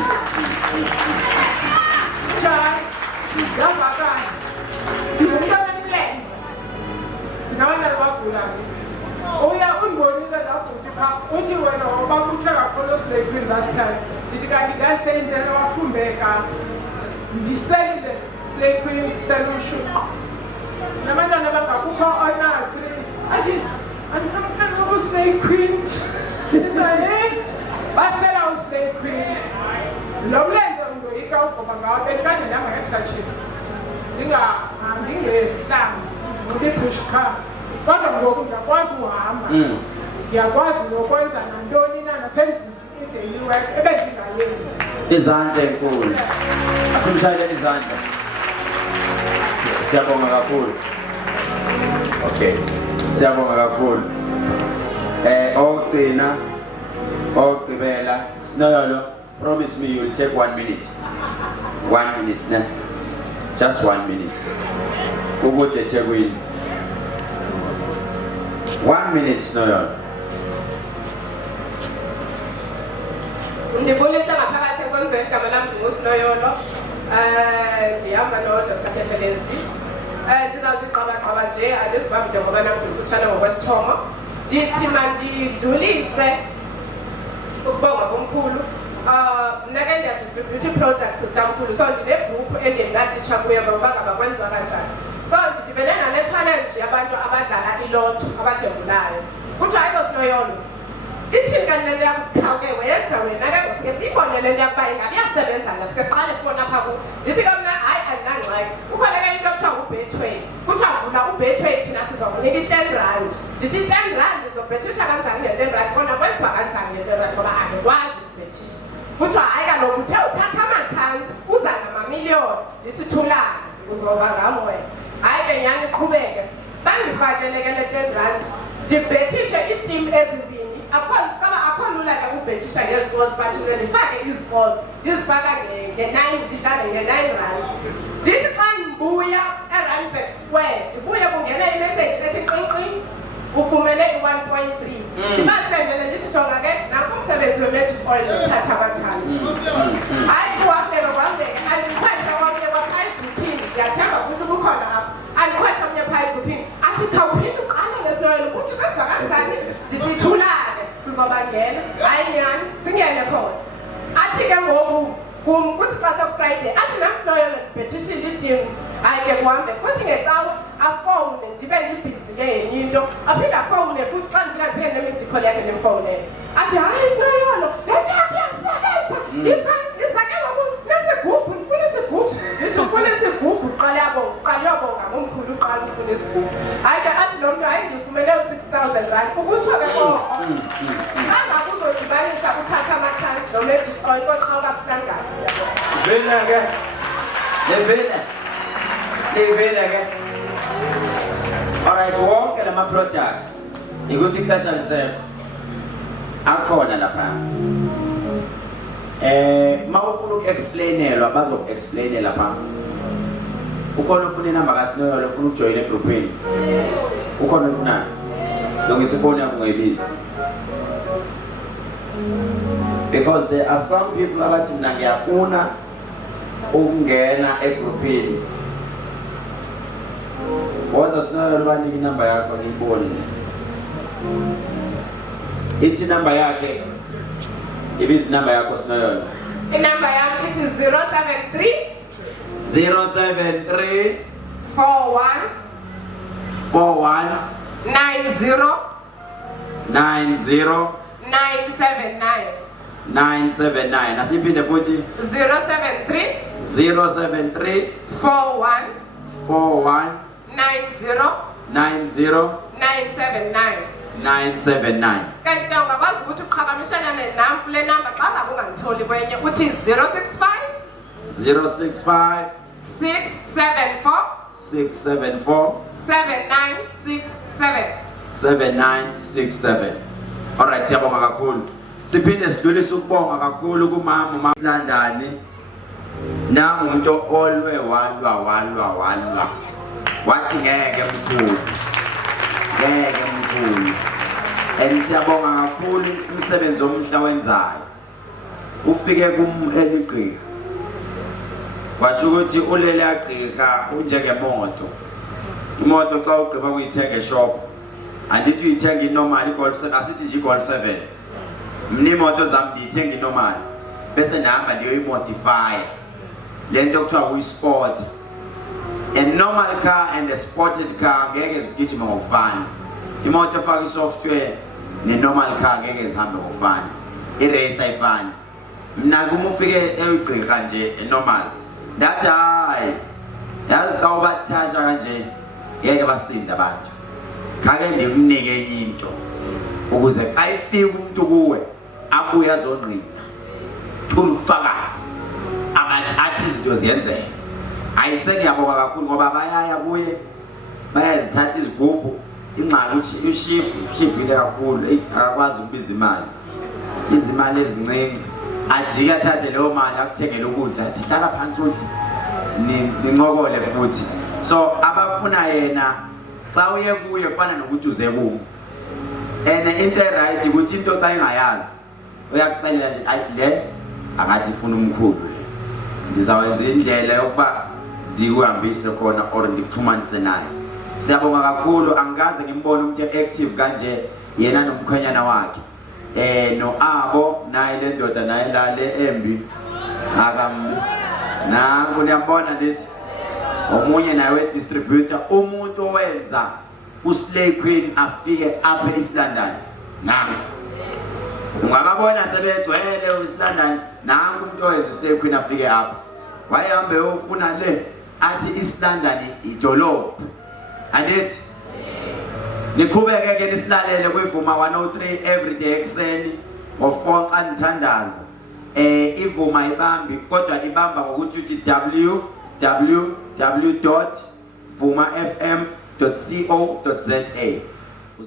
ngavakala ndingumntwana emlenze ndinabantwana bagulayo uya undibonile labhuti phaa uthi wena wabakuthe kakhulu uSlay Queen last time ndithi kanti kahle indlela wafumbeka ndiselile Slay Queen ndisele ushuqo ndinabantwana bangakukho onathi athi andisamkhani uSlay Queen basela uSlay Queen lo mlenze undoyika ugoba ngawo bendikade ndangayekhatshisa ndingahambi ngesihlangu ndipush car kodwa ngoku ndiyakwazi uhamba ndiyakwazi nokwenza nantoni na nasendlini i-daily work ebendingayenzi izandla enkulu asimshayeleni izandla siyabonga kakhulu okay siyabonga kakhulu ogqibela Sinoyolo promise me you'll take 1 minute 1 minute ne just 1 minute ukude eThekwini 1 minute Sinoyolo ndibulisa ngaphakathi ekonzweni igama lami nguSinoyolo ndihamba noDr. Khehlelezi. Ndizawuthi qabaqaba nje andizivamide ngoba nam ndimfutshane ngokwesithomo. Ndithi mandidlulise ukubonga komkhulu. Mna ke ndiyadistributha ii-products zikamkhulu, so ndinegroup endiye ndatitsha kuyo ngoba ngaba kwenziwa kanjani. So ndidibene nale challenge yabantu abadlala iloto abadembulayo. Kuthiwa ayiko sinoyolo. Ithini kanti le nto yakukhawuke wenza wena ke ngosike siyibone le nto yakuba ingabi yasebenzana sike siqale sibona apha ku. Ndithi ke mna hayi andinangxaki. Kukhona ke into ekuthiwa ngu-Betway. Kuthiwa vula u-Betway thina sizokunika i-R10. Ndithi i-R10 ndizobhethisha kanjani nge-R10 kona kwenziwa kanjani nge-R10 ngoba andikwazi ukubhethisha. Kuthiwa hayi kaloku uthe uthatha amatshansi uza namamiliyoni. Ndithi thulana uzoba ngam wena. Hayi ke nyani iqhubeke. Bandifakele ke le R10. Ndibhethishe iitim ezimbini. Akho lula ke ukubhethisha ngezikozi but mna ndifake izikozi ndizifaka nge-9 ndidlale nge-R9. Ndithi xa ndibuya eRandburg Square ndibuye kungena imessage ethi qinqi ufumene i-1.3. Ndibasendele ndithi jonga ke nakho umsebenzi we-Magic Oil uthatha abathandi. Hayi kuhambeke kuhambeke andikhwethe omnye kwapha-egroupini ndiyathemba ukuthi kukhona apha andikhwethe omnye phaa egroupini athi khawuphinde uqale ngesinoyelo ukuthi senza kanjani. Ndithi thulane sizobangena hayi nyani singene khona. Athi ke ngoku kuthi xa sekuFriday athi nam sinoyelo ndibhethishile ii-teams. Hayi ke kuhambe kuthi ngecawa afowune ndibe ndibhizi ke yenye into aphinde afowune futhi xa ndifika ndiphinde ne-missed call yakhe ndimfowunele. Athi hayi sinoyolo le nto yakho iyasebenza iza ke ngoku nesigubhu ndifuna isigubhu. Ndithi ufuna isigubhu uqale uyobonga ngomkhulu uqala ufuna isigubhu. Hayi ke athi lo mntu hayi ndifumene u-R6,000 ukutsho ke koko xa ngabe uzodibanisa uthatha amatshansi no-Magic Oil koqha kabuhlangana. Vele ke levele ke alright wonke lama products ikuthi ixesha lisekho akhona lapha mawufuna uku-explainelwa bazoku-explainela lapha. Ukhona ufuna inamba kaSinoyolo ufuna ukujoyina egroupini ukhona ufunayo lungisa ifoni yakho ungayibizi because there are some people abathi mina ngiyafuna ukungena egroupini. Waza Sinoyolo banike inamba yakho ngiyibone. Ithi namba yakhe ibizi namba yakho Sinoyolo. Inamba yami ithi 073 41 90 979 asiphinde futhi 073 41 90 979. Kanti ke ungakwazi ukuthi uqhagamishane nam kule namba xa ngabe ungangitholi kwenye uthi 065 674 7967. Alright, siyabonga kakhulu. Siphinde sidlulise ukubonga kakhulu kumama uMasilandani. Nangu umuntu olwe walwa. Wathi ngeke mkhulu. And siyabonga kakhulu umsebenzi omhla wenzayo. Ufike eligqika. Washo ukuthi ulele agqika unjengemoto. Imoto xa ugqiba ukuyithenga eshop andithi uyithenga inormal iGolf 7 asithi nje iGolf 7. Mina imoto zami ndiyithenga inormal bese nahamba ndiyoyimodify lento okuthiwa kuyi-sport. A normal car and a sported car ngeke zigijime ngokufana. Imoto efaka isoftware ne-normal car ngeke zihambe ngokufana. I-race ayifani. Mina kuma ufike eyigqika nje enormal ndathi hayi yazi xa ubathasha kanje ngeke basinde abantu. Khake ndikunike enye into ukuze xa ifika umuntu kuwe abuye azonqina thola ufakazi abathatha izinto ziyenzeka. Ayisengiyabonga kakhulu ngoba bayaya kuye bayazithatha izigubhu ingxaki ushibhile kakhulu akakwazi ukubiza imali izimali ezincinci ajike athathe leyo mali akuthengele ukudla ndihlala phansi udla nincokole futhi. So abafuna yena xa uye kuye kufana nokuthi uze kumo and into right ukuthi into xa ingayazi uyakuxelela nje le akathi ifuna umkhulu le Ndizawenza indlela yokuba ndikuhambise khona or ndikuxhumanise naye. Siyabonga kakhulu, angikaze ngimbone umuntu active kanje yena nomkhwenyana wakhe. No abo naye le ndoda naye lale embi akambi. Na kuniyambona ndithi omunye naye we distributor umuntu owenza uSlay Queen afike apha eSlondon. Nangu ungababona sebegcwele uSlondon, nangu umuntu owenza uSlay Queen afike apha. Wayehambe ufuna le athi iSlondon idolophu. Andithi niqhubeke ke nisilalele kwivuma 103 everyday ekseni ngo4 xa nithandaza. Ivuma ibambi kodwa ibamba ngokuthi uthi www.vumafm.co.za.